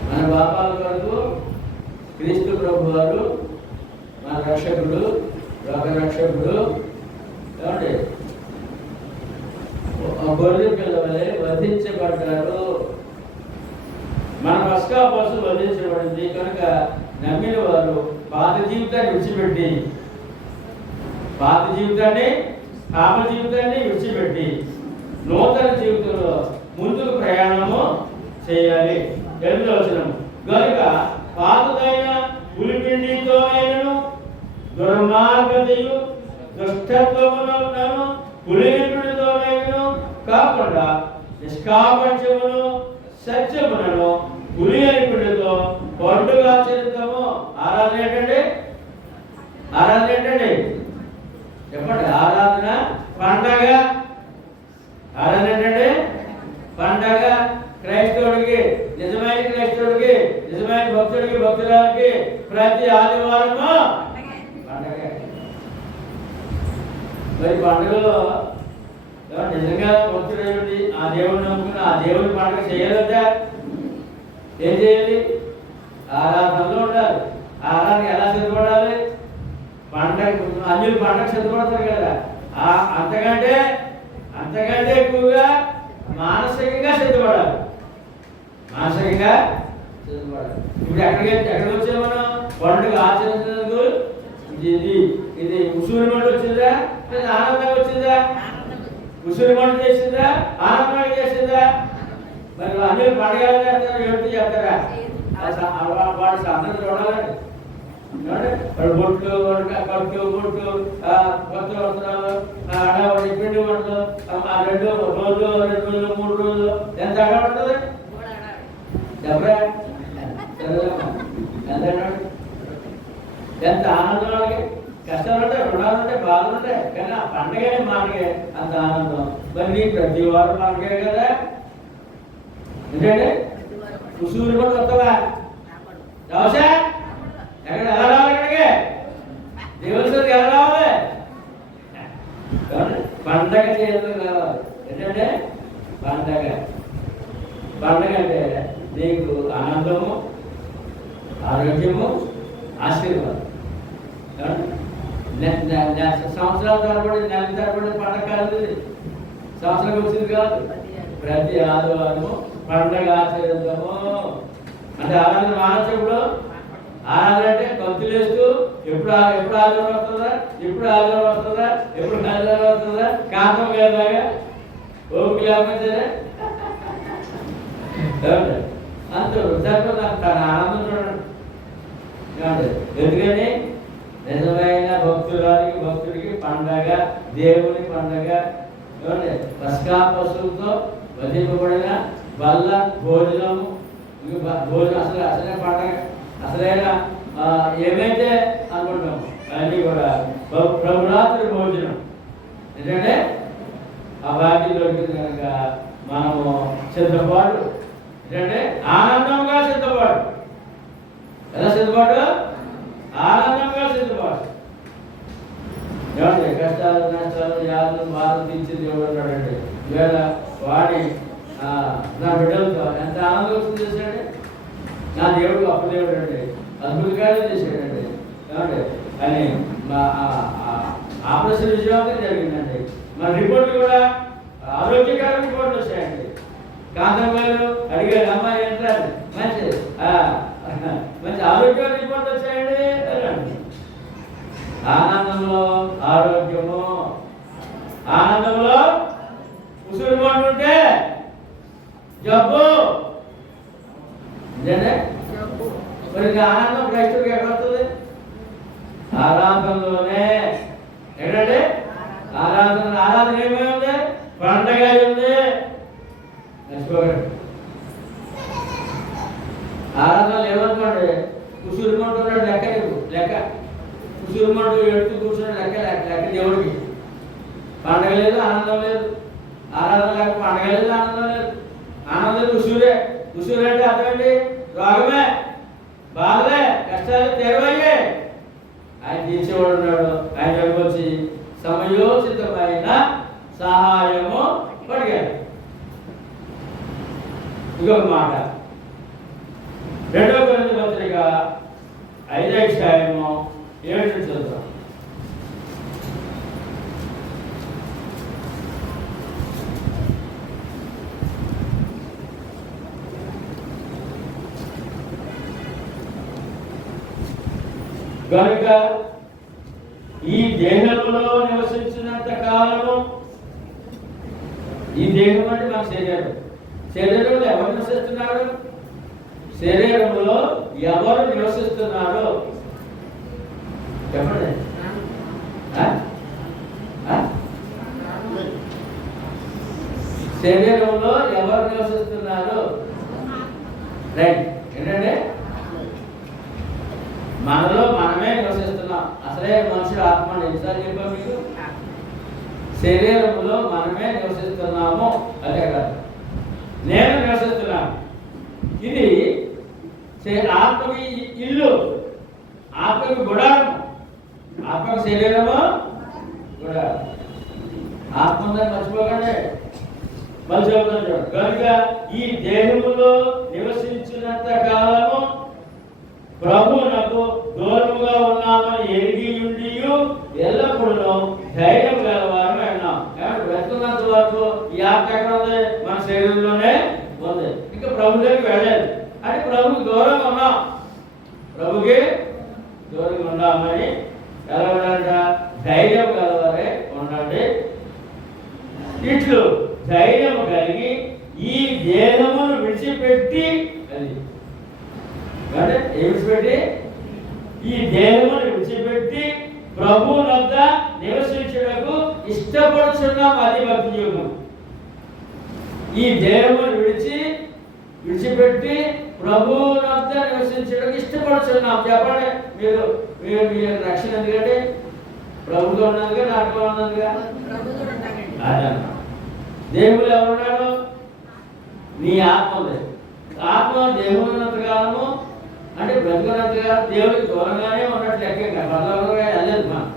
మన పాపాల కొరకు క్రీస్తు ప్రభు వారు మన రక్షకుడు, లోక రక్షకుడు. ఏమంటే గొర్రె పిల్ల వలె వధించబడ్డారు. మన పస్కా పశువు వధించబడింది కనుక నమ్మిన వారు పాత జీవితాన్ని విడిచిపెట్టి, పాత జీవితాన్ని పాప జీవితాన్ని విడిచిపెట్టి నూతన జీవితంలో ముందుకు ప్రయాణము చేయాలి. 8వ వచనం కనుక పాతదైన పులిపిండితోనైనను దుర్మార్గతయు దుష్టత్వమును పులిపిండితోనైనను కాకుండా నిష్కాపంచమును సత్యములను పులిపిండితో పండుగ ఆచరిస్తాము. ఆరాధన ఏంటండి? చెప్పండి. ఆరాధన పండగ. ఆరాధన ఏంటండి? పండగ. క్రైస్తవుడికి, నిజమైన క్రైస్తవుడికి, నిజమైన భక్తుడికి, భక్తురాలకి ప్రతి ఆదివారము పండగ. మరి పండుగలో నిజంగా భక్తుడేమిటి? ఆ దేవుడిని నమ్ముకుని ఆ దేవుడి పండుగ చేయలేదా? ఏం చేయాలి? ఆరాధనలో ఉండాలి. ఆరాధన ఎలా సిద్ధపడాలి? పండగ అన్యులు పండగ సిద్ధపడతారు కదా, అంతకంటే ఎక్కువగా మానసికంగా సిద్ధపడాలి. మానసికంగా సిద్ధపడాలి. ఇప్పుడు ఎక్కడికి వచ్చాము మనం? పండుగ ఆచరించినందుకు ఇది ఉసూరి మంట వచ్చిందా లేదా ఆనందంగా వచ్చిందా? ఉసూరి మంట చేసిందా ఆనందంగా చేసిందా? మరి అన్ని పండుగ చేస్తారు, ఏమిటి చేస్తారా? వాడు అందరూ చూడాలండి. వాడు బొట్లు కొట్టు కొత్త వస్త్రాలు ఆడవాడి పిండి వంటలు 2 రోజులు 3 రోజులు ఎంత ఆడబడుతుంది చెప్పరా? ఎంత ఆనందం వాళ్ళకి. కష్టాలు ఉంటాయి, రుణాలు ఉంటాయి, బాధలు ఉంటాయి, కానీ ఆ పండగనే మనకి అంత ఆనందం. మరి నీ ప్రతి వారం పండగే కదా. ఏంటంటే ఉసూరు కూడా వస్తావా? రావసా? ఎక్కడ ఎలా రావాలి? ఇక్కడికి దేవుని సరికి ఎలా రావాలి? పండగ చేయడానికి రావాలి. ఏంటంటే పండగ అంటే నీకు ఆనందము, ఆరోగ్యము, ఆశీర్వాదం. సంవత్సరాల తరబడి, నెల తరబడి పండగ కాదు. సంవత్సరానికి వచ్చింది కాదు. ప్రతి ఆదివారము పండగ ఆచరిద్దాము. అంటే ఆరాధన మానసికుడు. ఆరాధన అంటే గంతులు వేస్తూ ఎప్పుడు ఆదివారం వస్తుందా, ఎప్పుడు ఆదివారం వస్తుందా కాంతం లేదాగా ఓపిక లేకపోతే అంత వృద్ధాత్మ తన ఆనందం చూడండి. ఎందుకని నిజమైన భక్తుడికి పండగ, దేవుని పండగ. పస్కా పశువుతో వధింపబడిన వల్ల భోజనము, అసలే పండగ, అసలైన ఏమైతే అనుకుంటాము అన్నీ కూడా ప్రభురాత్రి భోజనం. ఎందుకంటే ఆ భాగ్యం దొరికింది కనుక మనము సిద్ధపాటు, ఏంటంటే ఆనందంగా సిద్ధపాటు. ఎలా సిద్ధపాటు? ఆనందంగా సిద్ధపాటు. ఏమండి కష్టాలు నష్టాలు యాదలు బాధలు తీర్చి దేవుడు ఉన్నాడండి. ఈవేళ వాడి నా బిడ్డలతో ఎంత ఆనందం వస్తుంది చేశాడు. నా దేవుడు గొప్ప దేవుడు అండి, అద్భుతంగానే చేశాడండి. ఏమండి అని మా ఆపరేషన్ విజయవంతం జరిగిందండి. మన రిపోర్ట్లు కూడా ఆరోగ్యకరమైన రిపోర్ట్లు వచ్చాయండి. కాంతమ్మాయిలు అడిగారు, అమ్మాయి ఏంటారు మంచి మంచి ఆరోగ్యమైన రిపోర్ట్లు వచ్చాయండి. ఆనందంలో ఆరోగ్యము, ఆనందంలో ఉసురుకుంటుంటే జబ్బు. మరి ఆనందం క్రైస్తవుడికి ఎక్కడ వస్తుంది? ఆరాధనలోనే. ఏంటంటే ఆరాధన ఏమై ఉంది? పండగ ఉంది. ఆరాధనలు ఏమనుకోండి, ఉసురుకుంటున్నాడు లెక్క నీకు లెక్క. ఉసురుమంటూ ఎడుతూ కూర్చున్నాడు లెక్క లెక్క దేవుడికి. పండగ లేదు, ఆనందం లేదు. ఆరాధన లేక పండగ లేదు, ఆనందం లేదు. ఆనందం ఉసురే. ఉసురు అంటే అర్థం ఏంటి? రోగమే, బాధలే, కష్టాలు తెరవయ్యే. ఆయన తీర్చేవాడు ఉన్నాడు. ఆయన దగ్గరకు వచ్చి సమయోచితమైన సహాయము పడిగాడు. ఇంకొక మాట, 2 కొరింథీ పత్రిక 5వ అధ్యాయము 7 చదువుతాం. కనుక ఈ దేహంలో నివసించినంత కాలము, ఈ దేహం అంటే మన శరీరం. శరీరంలో ఎవరు నివసిస్తున్నారు? శరీరంలో ఎవరు నివసిస్తున్నారు చెప్పండి. శరీరంలో ఎవరు నివసిస్తున్నారు? రైట్. ఏంటంటే మనలో మనమే నివసిస్తున్నాం. అసలే మనుషుడు ఆత్మ ఎన్నిసార్లు చెప్పాం మీకు? శరీరంలో మనమే నివసిస్తున్నాము. అదే కదా, నేను నివసిస్తున్నాను. ఇది ఆత్మకి ఇల్లు, ఆత్మకి గుడారము, ఆత్మకి శరీరము గుడారం. ఆత్మ ఉందని మర్చిపోకండి. మళ్ళీ చెబుతాను. కనుక ఈ దేహములో నివసించినంత కాలము ప్రభువునకు దూరముగా ఉన్నామని ఎరిగి ఉండి ఎల్లప్పుడూ ధైర్యం గలవారు అన్నాం. బ్రతుకున్నంత వరకు ఈ ఆత్మ ఎక్కడ ఉంది? మన శరీరంలోనే ఉంది. ఇంకా ప్రభు దగ్గరికి వెళ్ళలేదు అంటే ప్రభుకి దూరంగా ఉన్నాం. ప్రభుకి దూరంగా ఉన్నామని ఎలా ఉండాలంట? ధైర్యం గలవారే ఉండండి. ఇట్లు ధైర్యం కలిగి ఈ దేహమును విడిచిపెట్టి, అది అంటే ఏం విడిచిపెట్టి? ఈ దేహమును విడిచిపెట్టి ప్రభువు వద్ద నివసించుటకు ఇష్టపడుచున్నాం. అది భక్తి జీవితం. ఈ దేహమును విడిచిపెట్టి ప్రభువు వద్ద నివసించుటకు ఇష్టపడుచున్నాం. చెప్పండి, మీరు మీరు మీ రక్షణ ఎందుకంటే ప్రభుతో ఉన్నదిగా, నాటులో ఉన్నదిగా. అదన్నా దేవుడు ఎవరున్నాడు? నీ ఆత్మ ఉంది. ఆత్మ దేవుడు ఉన్నంత కాలము అంటే బ్రతుకున్నంత కాలం దేవుడికి దూరంగానే ఉన్నట్లు లెక్క. పదవులుగా వెళ్ళలేదు మనం.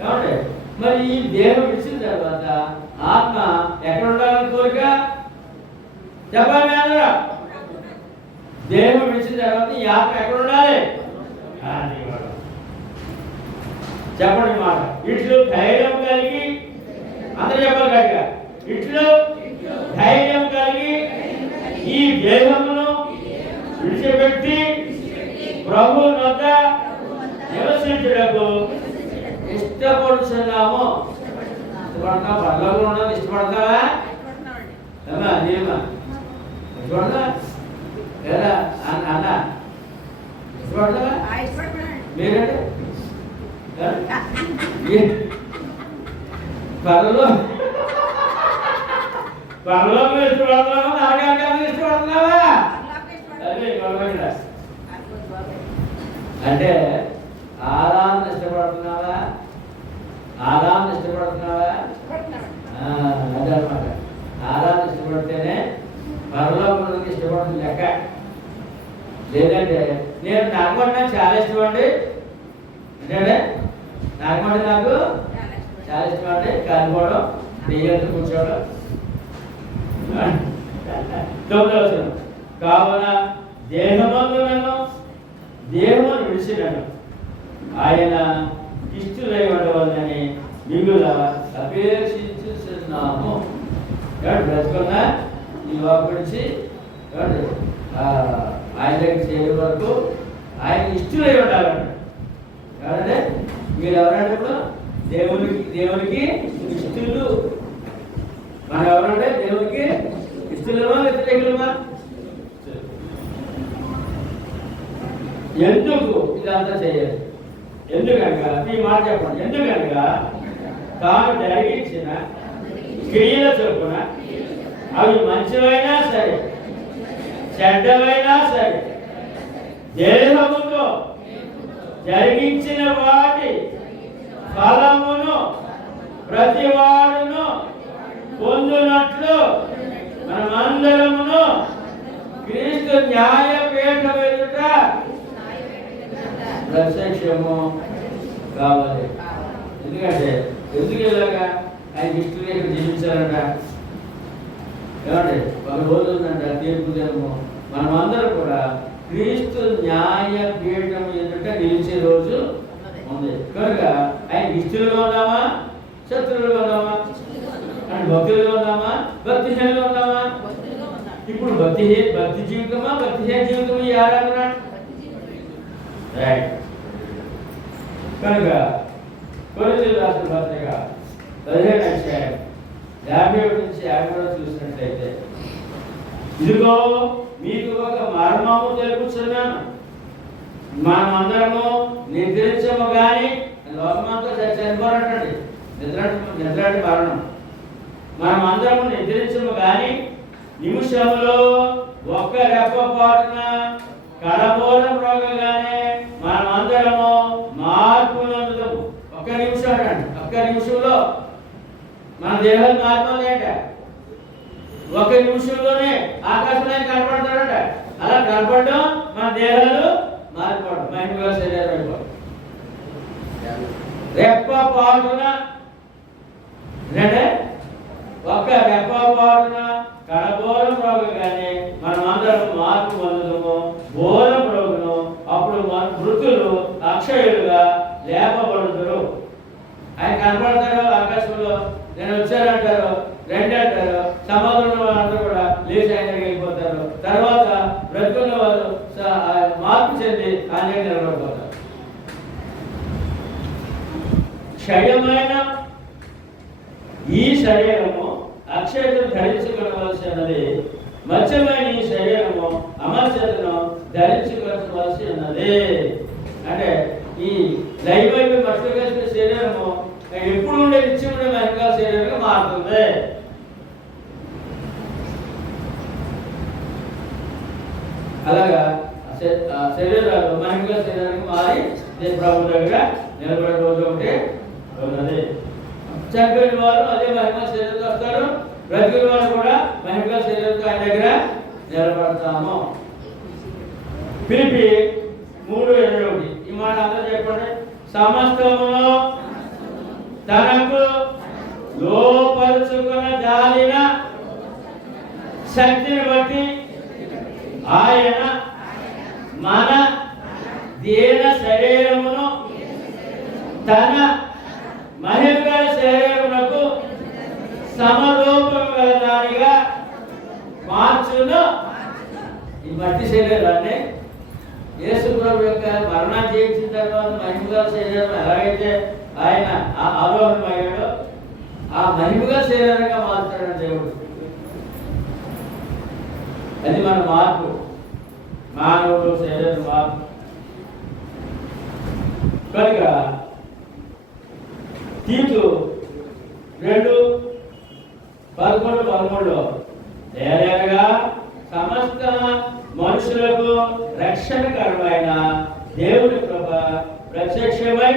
కాబట్టి మరి ఈ దేహం విడిచిన తర్వాత ఆత్మ ఎక్కడ ఉండాలని కోరిక? చెప్పండి అందరూ. దేహం విడిచిన తర్వాత ఈ ఆత్మ ఎక్కడ ఉండాలి? చెప్పండి మాట. ఇట్లు ధైర్యం కలిగి, అందరూ చెప్పాలి గట్టిగా. ఇట్లు ధైర్యం కలిగి ఈ దేహమును విడిచిపెట్టి ప్రభు వద్ద నివసించుటకు ఇష్టపడుచున్నాము. ఇష్టపడతా? పర్లోకంలో ఉన్నది ఇష్టపడతావా? అదేమా ఇష్టపడతా? లేదా అన్న ఇష్టపడతావా? మీరంటే పరలోకం ఇష్టపడుతున్నావా? నరకాన్ని ఇష్టపడుతున్నావా? అదే అంటే ఆదాన్ని ఇష్టపడుతున్నావా? ఆదాన్ని ఇష్టపడుతున్నావా? అదే అనమాట. ఆదాన్ని ఇష్టపడితేనే పరలోకానికి ఇష్టపడుతుంది లెక్క. లేదంటే నేను నరక అంటే నాకు చాలా ఇష్టం అంటే కాలిపోవడం నెయ్యంతో కూర్చోవడం. 9వ వచనం, కావున దేహమందులను దేహమును విడిచినను ఆయన ఇష్టులై ఉండవలని మిగుల అపేక్షించున్నాము. బ్రతుకున్న ఈ లోప నుంచి ఆయన దగ్గర చేరే వరకు ఆయన ఇష్టులై ఉండాలంట. కాబట్టి మీరు ఎవరంటే ఇప్పుడు దేవునికి ఇష్టలు. మనం ఎవరంటే దేవునికి ఇష్టలేమా వ్యతిరేకులమా? ఎందుకు ఇదంతా చేయాలి? ఎందుకనగా ఈ మాట చెప్పండి. ఎందుకనగా తాను జరిగించిన క్రియల చొప్పున అవి మంచివైనా సరే చెడ్డవైనా సరే దేహముతో జరిగించిన వాటి ఫలమును ప్రతివాడును పొందునట్లు మనమందరమును క్రీస్తు న్యాయపీఠం ఎదుట ప్రత్యక్షము కావాలి. ఎందుకంటే ఎందుకు ఇలాగా ఆయన ఇష్టంగా ఇక్కడ జీవించాలంట? ఏమంటే ఒక రోజు ఉందంట తీర్పు దినము. మనమందరం కూడా క్రీస్తు న్యాయపీఠం ఎదుట నిలిచే రోజు ఉంది. కనుక ఆయన ఇష్టలుగా ఉందామా శత్రువులుగా ఉందామా? అంటే భక్తులుగా ఉందామా భక్తిహీనులుగా ఉందామా? ఇప్పుడు భక్తి జీవితమా భక్తిహీన జీవితమా ఈ ఆరాధన? రైట్. కనుక కొరింథీయులకు రాసిన పత్రిక 15వ అధ్యాయం 51 నుంచి 53 చూసినట్లయితే, ఇదిగో మీకు ఒక మర్మము తెలుపుచున్నాను, మనమందరము నిద్రించము కానీ లోకమంతా చనిపోరంటండి. నిద్ర అంటే మరణం. మనమందరము నిద్రించము కానీ నిమిషంలో ఒక్క రెప్పపాటున కడబోరం రోగగానే మనమందరము మార్పు నందుతాము. ఒక్క నిమిషం అండి. ఒక్క నిమిషంలో మన దేహాలు మారిపోతాయట. ఒక నిమిషంలోనే ఆకాశంలో కనపడతాడట. అలా కనపడడం మన దేహాలు మారిపోవడం, మహిమగా శరీరం అయిపోవడం. రెప్పపాటున అంటే ఒక్క రెప్పపాటున కడబోరం రోగగానే మనమందరం మార్పు పొందుతాము, బోరం రోగును. అప్పుడు మన మృతులు అక్షయులుగా లేపబడుతారు. ఆయన కనపడతారు ఆకాశంలో. నేను వచ్చానంటారు, రెండు అంటారు. సమాధులు వాళ్ళందరూ కూడా లేచి ఆయన దగ్గరికి వెళ్ళిపోతారు. తర్వాత బ్రతుకున్న వాళ్ళు మార్పు చెంది ఆయన దగ్గర నిలబడిపోతారు. క్షయమైన ఈ శరీరము అక్షయతను ధరించుకోవలసినది, మత్స్యమైన ఈ శరీరము అమర్చతను ధరించుకోవలసి ఉన్నది. అంటే ఈ దైవైపు మనుషులు కలిసిన శరీరము ఎప్పుడు ఉండే నిత్యం ఉండే మహిళ శరీరంగా మారుతుంది. అలాగా శరీరాలు మహిళ శరీరానికి మారి ప్రభు దగ్గర నిలబడే రోజు ఒకటి ఉన్నది. చనిపోయిన వారు అదే మహిమ శరీరంతో వస్తారు, బ్రతికిన వారు కూడా మహిమ శరీరంతో ఆయన దగ్గర నిలబడతాము. ఫిలిప్పీ 3:21 ఈ మాట అందరూ చెప్పండి. సమస్తమును తనకు లోపరుచుకున్న జాలిన శక్తిని బట్టి ఆయన మన దీన శరీరమును తన మహిమ శరీరమునకు సమరూపం గల దానిగా మార్చును. ఈ మట్టి శరీరాన్ని యేసు ప్రభు యొక్క మరణాన్ని చేయించిన తర్వాత మహిమగా శరీరం ఎలాగైతే ఆయన ఆరోహణమయ్యాడో ఆ మహిమగా శరీరంగా మారుతాడు దేవుడు. అది మన మార్పు, మానవుడు శరీర మార్పు. కనుక తీతు 2:11 ఏలయనగా సమస్త మనుషులకు రక్షణకరమైన దేవుని కృప ప్రత్యక్షమై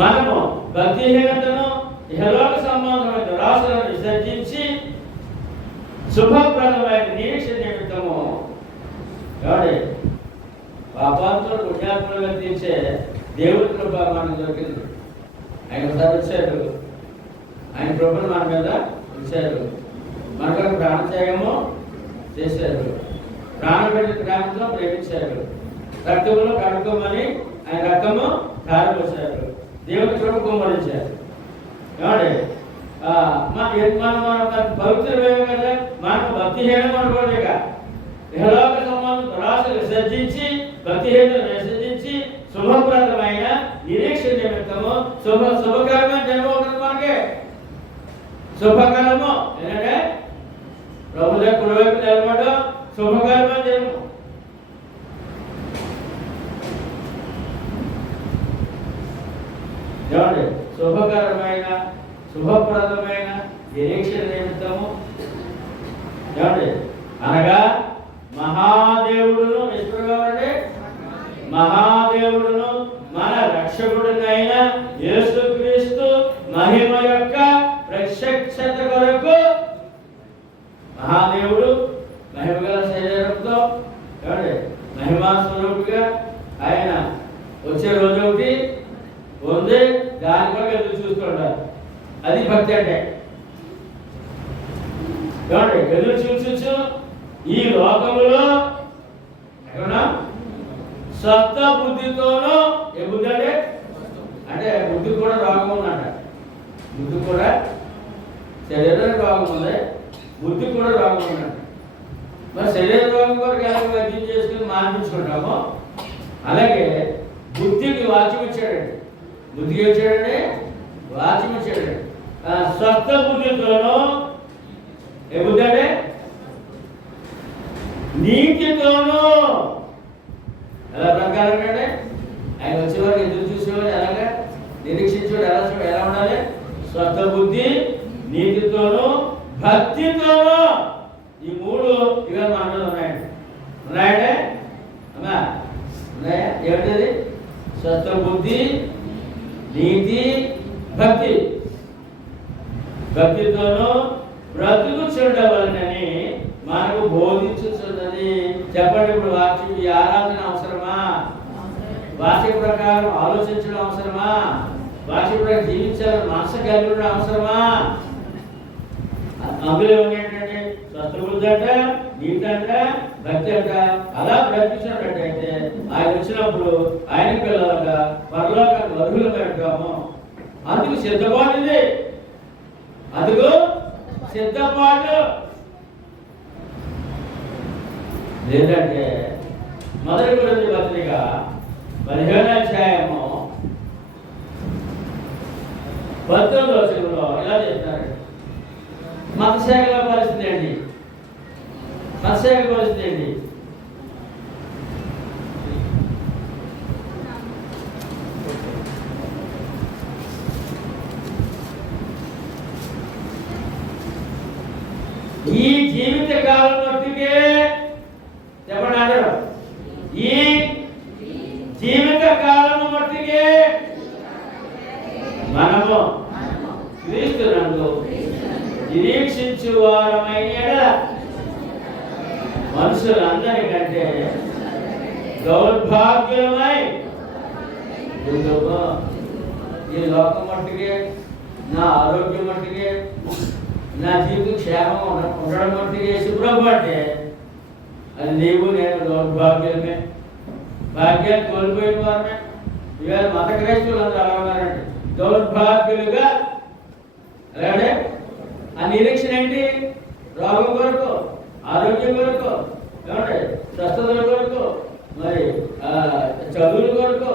మనము భక్తిహీనతను ఇహలోక సంబంధమైన దురాశలను విసర్జించి శుభప్రదమైన నిరీక్షణ నిమిత్తము పాపాంతులు పుణ్యాత్మలుగా తీర్చే దేవుడి కృప మనకు దొరికింది. ఆయన ఒకసారి వచ్చారు, ఆయన కృపను మన మీద ఉంచారు, మనకు ప్రాణత్యాగము చేశారు, ప్రేమతో ప్రేమించారు, రక్తంలో కడుక్కోమని ఆయన రక్తము కారపోశారు, దేవుడి కృప కుమ్మరించారు. ఏమండి మన పవిత్రమేమో కదా, మనకు భక్తిహీనం అనుకోండి. ఇక ఇహలోక సంబంధం దురాశలు విసర్జించి, భక్తిహీనతను విసర్జించి, శుభప్రదమైన నిరీక్షణ నిమిత్తము శుభకరమైన జన్మ ఉంటుంది మనకి. శుభకరము ఏంటంటే ప్రభు దగ్గర కుడివైపు నిలబడడం శుభకరమైన జన్మ. ఏమండి శుభకరమైన శుభప్రదమైన నిరీక్షణ నిమిత్తము ఏమండి అనగా మహాదేవుడును నిష్ప్రభావండి మహాదేవుడును మన రక్షకుడినైన యేసుక్రీస్తు మహిమ యొక్క ప్రత్యక్షత కొరకు. మహాదేవుడు మహిమ గల శరీరంతో ఏమండి మహిమా స్వరూపుగా ఆయన వచ్చే రోజు ఒకటి ఉంది, దాని కొరకు ఎదురు చూస్తుంటారు. అది భక్తి అంటే. ఏమండి ఎదురు చూచు ఈ లోకములో ఎక్కడా స్వస్థ బుద్ధితోనూ ఏ బుద్ధి అంటే బుద్ధి కూడా రోగం ఉందంట. బుద్ధి కూడా శరీరానికి రోగం ఉంది, బుద్ధి కూడా రోగం ఉందంట. మరి శరీర రోగం కొరకు ఎలా వైద్యం చేసుకుని మానిపించుకుంటామో అలాగే బుద్ధికి వాక్యం ఇచ్చాడండి. బుద్ధికి ఇచ్చాడండి, వాక్యం ఇచ్చాడండి. స్వస్థ బుద్ధితోనూ ఏ బుద్ధి అంటే నీతితోనూ ఎలా ప్రకారం అంటే ఆయన వచ్చేవారు ఎదురు చూసేవారు ఎలాగా నిరీక్షించేవాడు ఎలా ఉండాలి? స్వస్థ బుద్ధి, నీతితోనూ, భక్తితోనూ. ఈ మూడు ఇక మనలో ఉన్నాయండి. ఉన్నాయంటే అమ్మా ఉన్నాయా? ఏమిటది? స్వస్థ బుద్ధి, నీతి, భక్తి. భక్తితోనూ బ్రతుకుచుండవలనని మనకు బోధించుతున్నది. చెప్పండి, ఇప్పుడు వాక్యం ఈ ఆరాధన అవసరమా? వాక్య ప్రకారం ఆలోచించడం అవసరమా? వాక్య ప్రకారం జీవించాలని మనసు కలిగి ఉండడం అవసరమా? అందులో ఏంటంటే స్వస్థ బుద్ధి అంట, నీతి అంట, భక్తి అంట. అలా బ్రతికించినట్టయితే ఆయన వచ్చినప్పుడు ఆయన పిల్లలుగా పరలోక వరులుగా ఉంటాము. అందుకు సిద్ధపాటు ఇది, అందుకు సిద్ధపాటు. లేదంటే మొదటి కొరింథీ పత్రిక 15వ అధ్యాయము 19వ వచనంలో ఇలా చెప్తారు. మతశాఖల పరిస్థితి ఏంటి? మతశాఖ పరిస్థితి ఏంటి? ఈ జీవిత కాలం మట్టుకే చెప్పండి అందరూ, ఈ జీవిత కాలం మట్టుకే మనము క్రీస్తునందు నిరీక్షించు వారమైన మనుషులందరికంటే దౌర్భాగ్యమై ఈ లోకం మట్టుకే, నా ఆరోగ్యం మట్టుకే, నా జీవిత క్షేమం ఉండడం మట్టుకే శుభ్రం అంటే అది నీవు నేను దౌర్భాగ్యమే. భాగ్యాన్ని కోల్పోయిన వారమే. ఇవాళ మత క్రైస్తవులు అందరూ అలా ఉన్నారండి, దౌర్భాగ్యులుగా. అలాగే ఆ నిరీక్షణ ఏంటి? రోగం కొరకు, ఆరోగ్యం కొరకు, ఏమంటే స్వస్థతల కొరకు, మరి చదువుల కొరకు,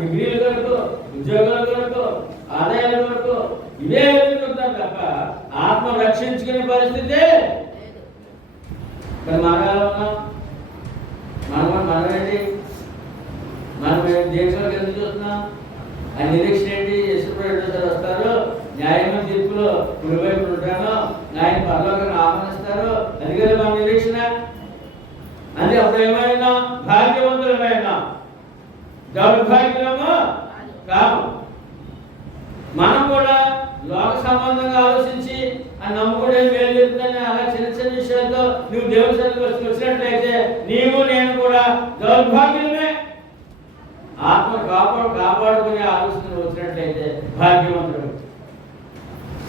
డిగ్రీల కొరకు, ఉద్యోగాల కొరకు, ఆదాయాల కొరకు ఇవే ఎదుర్కొంటారు తప్ప ఆత్మ రక్షించుకునే పరిస్థితి. మరి మనమేంటి? మనం దేశంలో ఎందుకు చూస్తున్నాం? ఆ నిరీక్షణ ఏంటి? యశ్వరుడు వస్తారు, న్యాయమైన తీర్పులో కుడివైపు ఉంటాను, ఆయన పరలోకంగా ఆహ్వానిస్తారు. అది కదా మన నిరీక్షణ. అంటే అప్పుడు ఏమైనా భాగ్యవంతులమైనా దౌర్భాగ్యము కాము. మనం కూడా లోక సంబంధంగా ఆలోచించి ఆ నమ్ముకునే మేలు చెప్తుందని అలా చిన్న చిన్న విషయాలతో నువ్వు దేవుని సన్నిధికి వచ్చినట్లయితే నీవు నేను కూడా దౌర్భాగ్యమే. ఆత్మ ఆత్మ కాపాడుకునే ఆలోచన వచ్చినట్లయితే భాగ్యవంతుడు.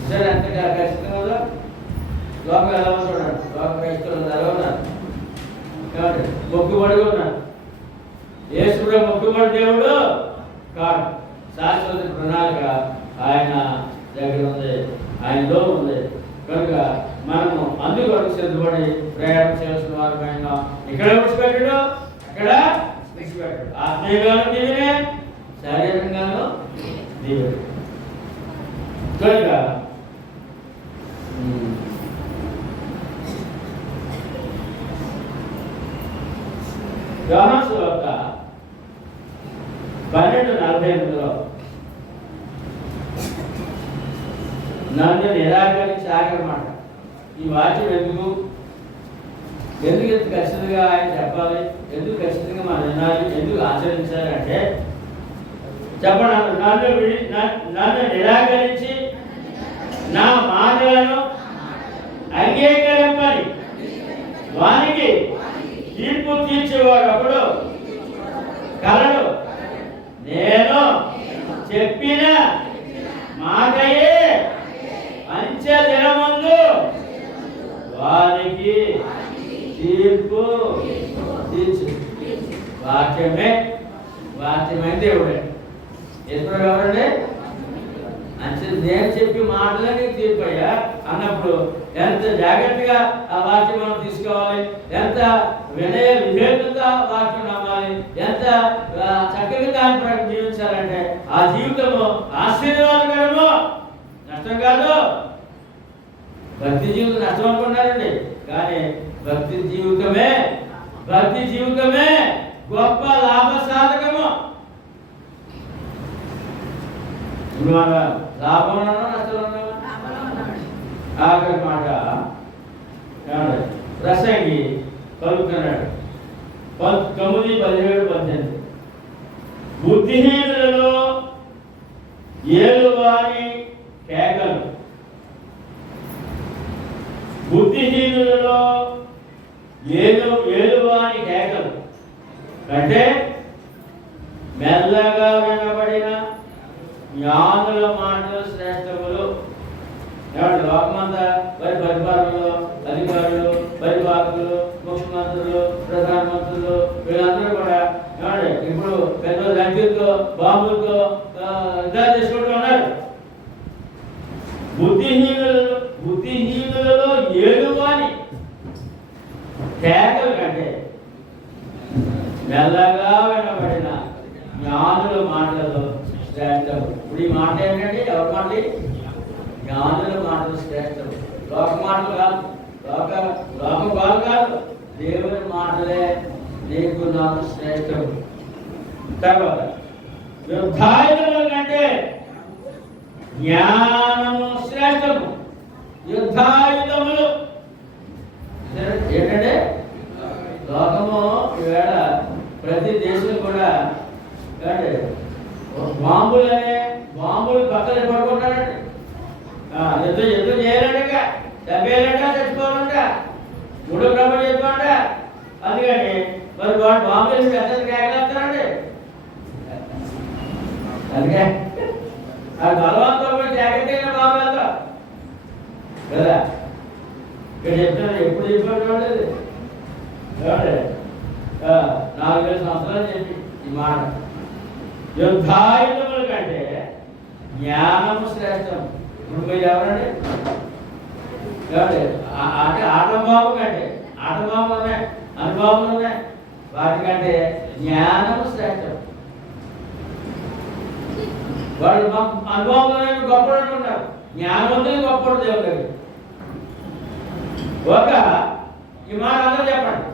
సరే అంతగా ఖచ్చితంగా కదా లోకం ఎలా చూడండి, లోక క్రైస్తవులు ఎలా ఉన్నారు కాబట్టి మొక్కుబడి ఉన్నారు. యేసుడు మొక్కుబడి దేవుడు కాదు, శాశ్వత ప్రణాళిక ఆయన దగ్గర ఉంది, ఆయనలో ఉంది. కనుక మనము అందుకొరకు సిద్ధపడి ప్రయాణం చేసిన వారమైనా ఇక్కడ విడిచిపెట్టడు, అక్కడ విడిచిపెట్టడు. ఆత్మీయంగాను దీవెనే, శారీరకంగాను దీవెనే. కనుక యోహాను సువార్త 12:48 నన్ను నిరాకరించి ఆగమాట. ఈ వాక్యం ఎందుకు ఎంత ఖచ్చితంగా ఆయన చెప్పాలి, ఎందుకు ఖచ్చితంగా మనం వినాలి, ఎందుకు ఆచరించాలి అంటే చెప్పండి. నన్ను నిరాకరించి నా మాటలను అంగీకరింపని వానికి తీర్పు తీర్చేవాడు అప్పుడు కలడు. నేను చెప్పిన మాటయే అంచె దినమందు వారికి తీర్పు తీర్చు. వాక్యమే దేవుడే. ఎప్పుడు ఎవరండి అంచె నేను చెప్పి మాటలని తీర్పు అయ్యా అన్నప్పుడు ఎంత జాగ్రత్తగా ఆ వాక్యం మనం తీసుకోవాలి, ఎంత వినయ వివేకంగా వాక్యం నమ్మాలి, ఎంత చక్కగా దాని ప్రకారం జీవించాలంటే ఆ జీవితము ఆశీర్వాదకరము, నష్టం కాదు. భక్తి జీవితం నష్టం అనుకున్నారండి, కానీ భక్తి జీవితమే గొప్ప లాభ సాధకము. లాభం నష్టం ఆఖరి మాట ప్రసంగి పలుకుతున్నాడు 19:17-18 బుద్ధిహీనులలో ఏలువాని కేకలు, బుద్ధిహీనులలో ఏలువాని కేకలు అంటే మెల్లగా వినబడిన జ్ఞానుల మాటలు శ్రేష్టములు. ఏమంటే లోకమంతా పరిపాలనలో అధికారులు, పరిపాలకులు, ముఖ్యమంత్రులు, ప్రధానమంత్రులు వీళ్ళందరూ కూడా ఏమంటే ఇప్పుడు పెద్ద లంచంతో బాంబులతో యుద్ధాలు చేసుకుంటూ ఉన్నారు. బుద్ధిహీనులలో ఏలువాని కేకలు కంటే మెల్లగా వినబడిన జ్ఞానుల మాటలలో శ్రేష్టం. ఇప్పుడు ఈ మాట ఏంటంటే ఎవరి మాటలు? జ్ఞానుల మాటలు శ్రేష్టం. లోక మాటలు కాదు, లోకం బాగు కాదు, దేవుని మాటలే నీకు నాకు శ్రేష్టం. తర్వాత యుద్ధాయుధముల కంటే జ్ఞానము శ్రేష్టము. యుద్ధాయుధములు ఏంటంటే లోకము ఈవేళ ప్రతి దేశం కూడా అంటే బాంబులు పక్కన పడుకుంటారండి. యుద్ధం చేయాలంట, చంపేయాలంట, చచ్చిపోవాలంట, మూడో ప్రభు చెప్పాలంట. అందుకని మరి వాడు బాంబులు పెద్ద కేకలేస్తారండి. అందుకే ఆ బలవంతం జాగ్రత్తగా బాంబు వెళ్తాం కదా. ఇక్కడ చెప్తాను, ఎప్పుడు చెప్పాడు లేదు 4,000 సంవత్సరాలు చెప్పి ఈ మాట. యుద్ధాయుధముల కంటే జ్ఞానము శ్రేష్టం. ఇప్పుడు మీరు ఎవరండి అంటే ఆటబాబు కంటే ఆటబాబులు ఉన్నాయి, అనుభవాలు ఉన్నాయి, వాటికంటే జ్ఞానము శ్రేష్టం. వాళ్ళు అనుభవంలో గొప్పడు అంటున్నారు, జ్ఞానవంతులు గొప్పడు దేవుడు. ఒక ఈ మాట అందరూ చెప్పండి,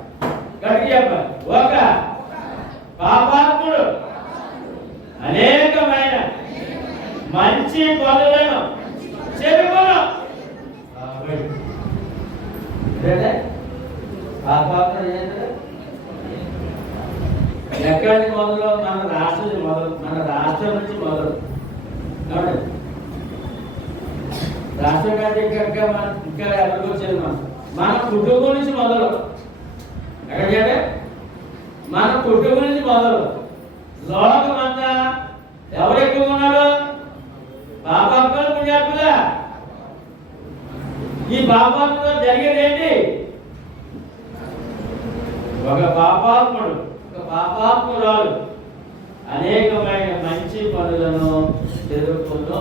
గట్టిగా చెప్పండి. ఒక పాపాత్ముడు అనేకమైన మంచి పనులను చెరుపును. ఎక్కడి మొదలు? మన రాష్ట్రం నుంచి మొదలు. రాష్ట్రం కంటే ఇంకా ఎవరికి వచ్చేది మన కుటుంబం నుంచి మొదలు. ఎక్కడికంటే మన కుటుంబం నుంచి మొదలు. లోకమంతా ఎవరు ఎక్కువ ఉన్నారు? పాపాత్మలు, పుణ్యాత్ములా? ఈ పాపాత్మలో జరిగేది ఏంటి? ఒక పాపాత్ముడు, ఒక పాపాత్మురాలు అనేకమైన మంచి పనులను జరుగుతుందో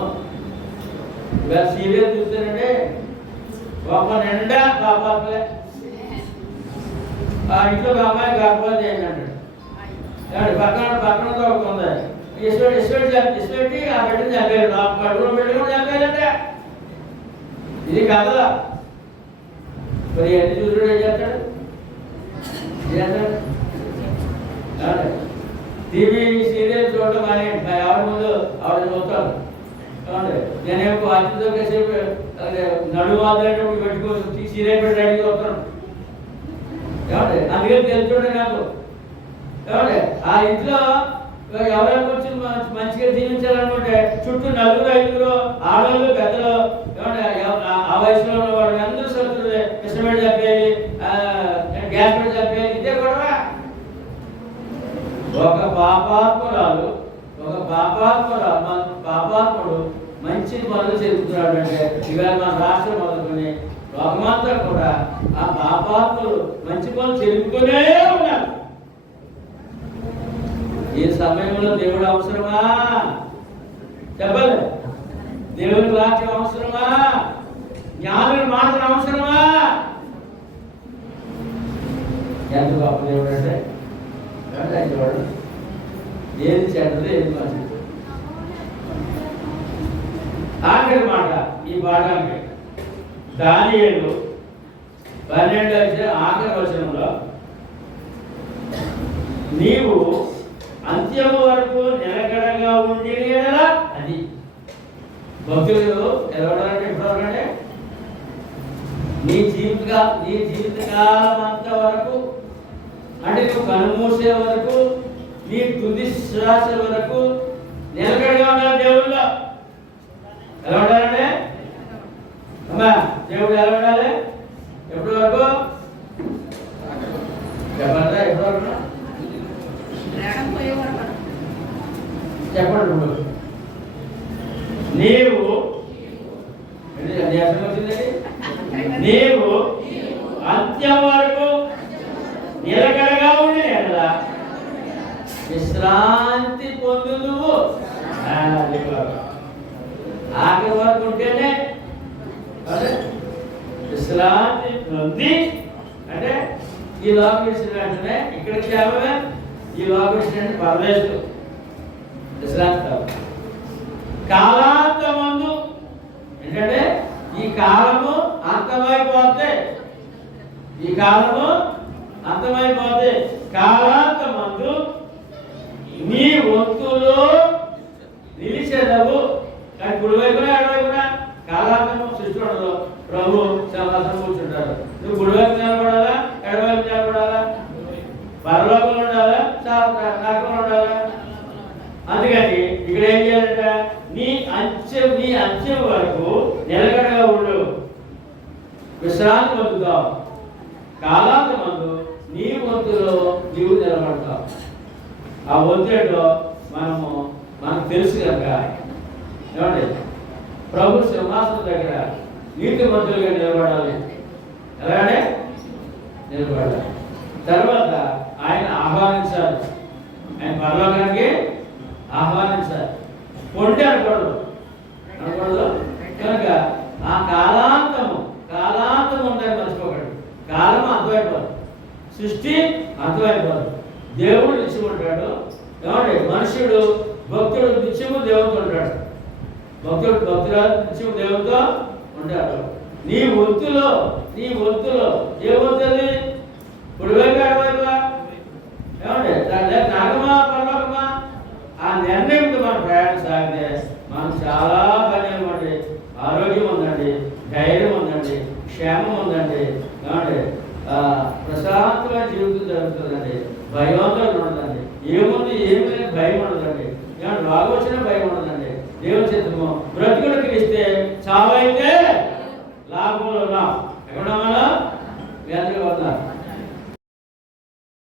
ఇక సీరియల్ చూస్తానంటే ఒక నిండా పాపాత్మలే. ఆ ఇంట్లో ఒక అమ్మాయి కాకపోతే ఏంటంటే పక్కన పక్కనతో ఒక ఉంది ఇష్టపెట్టి ఆ బిడ్డని చంపారు. నా కడుపులో బిడ్డ కూడా చంపారంటే ఇది కదా. మరి ఎన్ని చూసుడు ఏం చేస్తాడు? టీవీ సీరియల్ చూడటం కానీ ఆవిడ ముందు ఆవిడ చూస్తాను. నేనేమో అతితో కాసేపు నడువాదనేటప్పుడు పెట్టుకో సీరియల్ పెట్టి రెడీ చూస్తాను. ఏమంటే అందుకని తెలుసుకోండి నాకు. ఏమంటే ఆ ఇంట్లో ఎవరైనా వచ్చి మంచిగా జీవించాలనుకుంటే చుట్టూ 4-5 ఆడవాళ్ళు, పెద్దలు, ఏమంటే ఆ వయసులో వాళ్ళు అందరూ సరుకులు ఇష్టపడి చెప్పేది, గ్యాస్ పెట్టి చెప్పేది, ఇదే కూడా ఒక పాపాత్మురాలు, ఒక పాపాత్ముడు మంచి పనులు చెబుతున్నాడు అంటే ఇవాళ మన రాష్ట్రం మొదలుకొని లోకమంతా కూడా ఆ పాపాత్ములు మంచి పనులు చెబుతూనే ఉన్నారు. ఈ సమయంలో దేవుడు అవసరమా? చెప్పాలి. దేవుని వాక్యం అవసరమా? జ్ఞానుల మాటలు అవసరమా? ఎంత గొప్ప దేవుడు అంటే ఏది చెడ్డది, ఏది మంచిది. ఆఖరి మాట ఈ పాఠానికి దానియేలు 12 ఆఖరి వచనంలో నీవు అంత్యము వరకు నిలకడగా ఉండి అది భక్తులు తెలవడాలంటే ఎప్పుడంటే నీ జీవితకాలం అంత వరకు, అంటే నువ్వు కనుమూసే వరకు, నీ తుది శ్వాస వరకు నిలకడగా ఉండాలి దేవుళ్ళో. ఎలా ఉండాలంటే అమ్మా దేవుడు ఎలా ఉండాలి? ఎప్పటి వరకు చెప్పండి. ఎప్పటి వరకు చెప్పండి. నీవు నీవు అంత్యం వరకు నిలకడగా ఉండి ఎలా విశ్రాంతి పొందు. నువ్వు ఆఖరి వరకు ఉంటేనే విశ్రాంతి పొంది, అంటే ఈ లోక విషయం వెంటనే ఇక్కడ క్షేమమే, ఈ లోక విషయం పరదేశం విశ్రాంతి. కాలాంతమందు ఏంటంటే ఈ కాలము అంతమైపోతే, ఈ కాలము అంతమైపోతే కాలాంతమందు నీ వంతులో నిలిచెదవు. కానీ కుడివైపున ఎడవైపున కాలాంతము సృష్టిలో ప్రభు సింహాసనం కూర్చుంటారు. నువ్వు కుడివైపు నిలబడాలా, ఎడవైపు నిలబడాలా? పరలోకంలో ఉండాలా, నరకంలో ఉండాలా? అందుకని ఇక్కడ ఏం చేయాలంట? నీ అంత్యం వరకు నిలకడగా ఉండు, విశ్రాంతి పొందుతావు. కాలాంతమందు నీ వంతులో నీవు నిలబడతావు. ఆ వంతులో మనకు తెలుసు కనుక ఏమండి ప్రభు సింహాసనం దగ్గర నీతిమంతులుగా నిలబడాలి. ఎలాగనే నిలబడాలి. తర్వాత ఆయన ఆహ్వానించాలి, ఆయన పరలోకానికి ఆహ్వానించాలి. కొంటే అనకూడదు కనుక ఆ కాలాంతము ఉందని మర్చిపోకండి. కాలం అంతమైపోదు, సృష్టి అంతమైపోదు. దేవుడు నిత్యం ఉంటాడు. ఏమంటే మనుషుడు భక్తుడు నిత్యము దేవుడితో ఉంటాడు. భక్తురాలు నిత్యము దేవుడితో ఉంటాడు. నీ వంతులో ఏమవుతుంది? కుడివైపు ఎడవైపుగా ఏమంటే నరకమా పరలోకమా? ఆ నిర్ణయంతో మనం ప్రయాణం సాగితే మనం చాలా పని ఇవ్వండి. ఆరోగ్యం ఉందండి, ధైర్యం ఉందండి, క్షేమం ఉందండి, ఏమంటే ప్రశాంతమైన జీవితం జరుగుతుందండి. భయవంతులు ఉండదండి. ఏముంది ఏమి లేదు, భయం ఉండదండి. ఏమంటే రోగం వచ్చినా భయం ఉండదండి. దేవుని చిత్తము బ్రతుకుడికి ఇస్తే చావైతే లాభంలో ఎక్కడ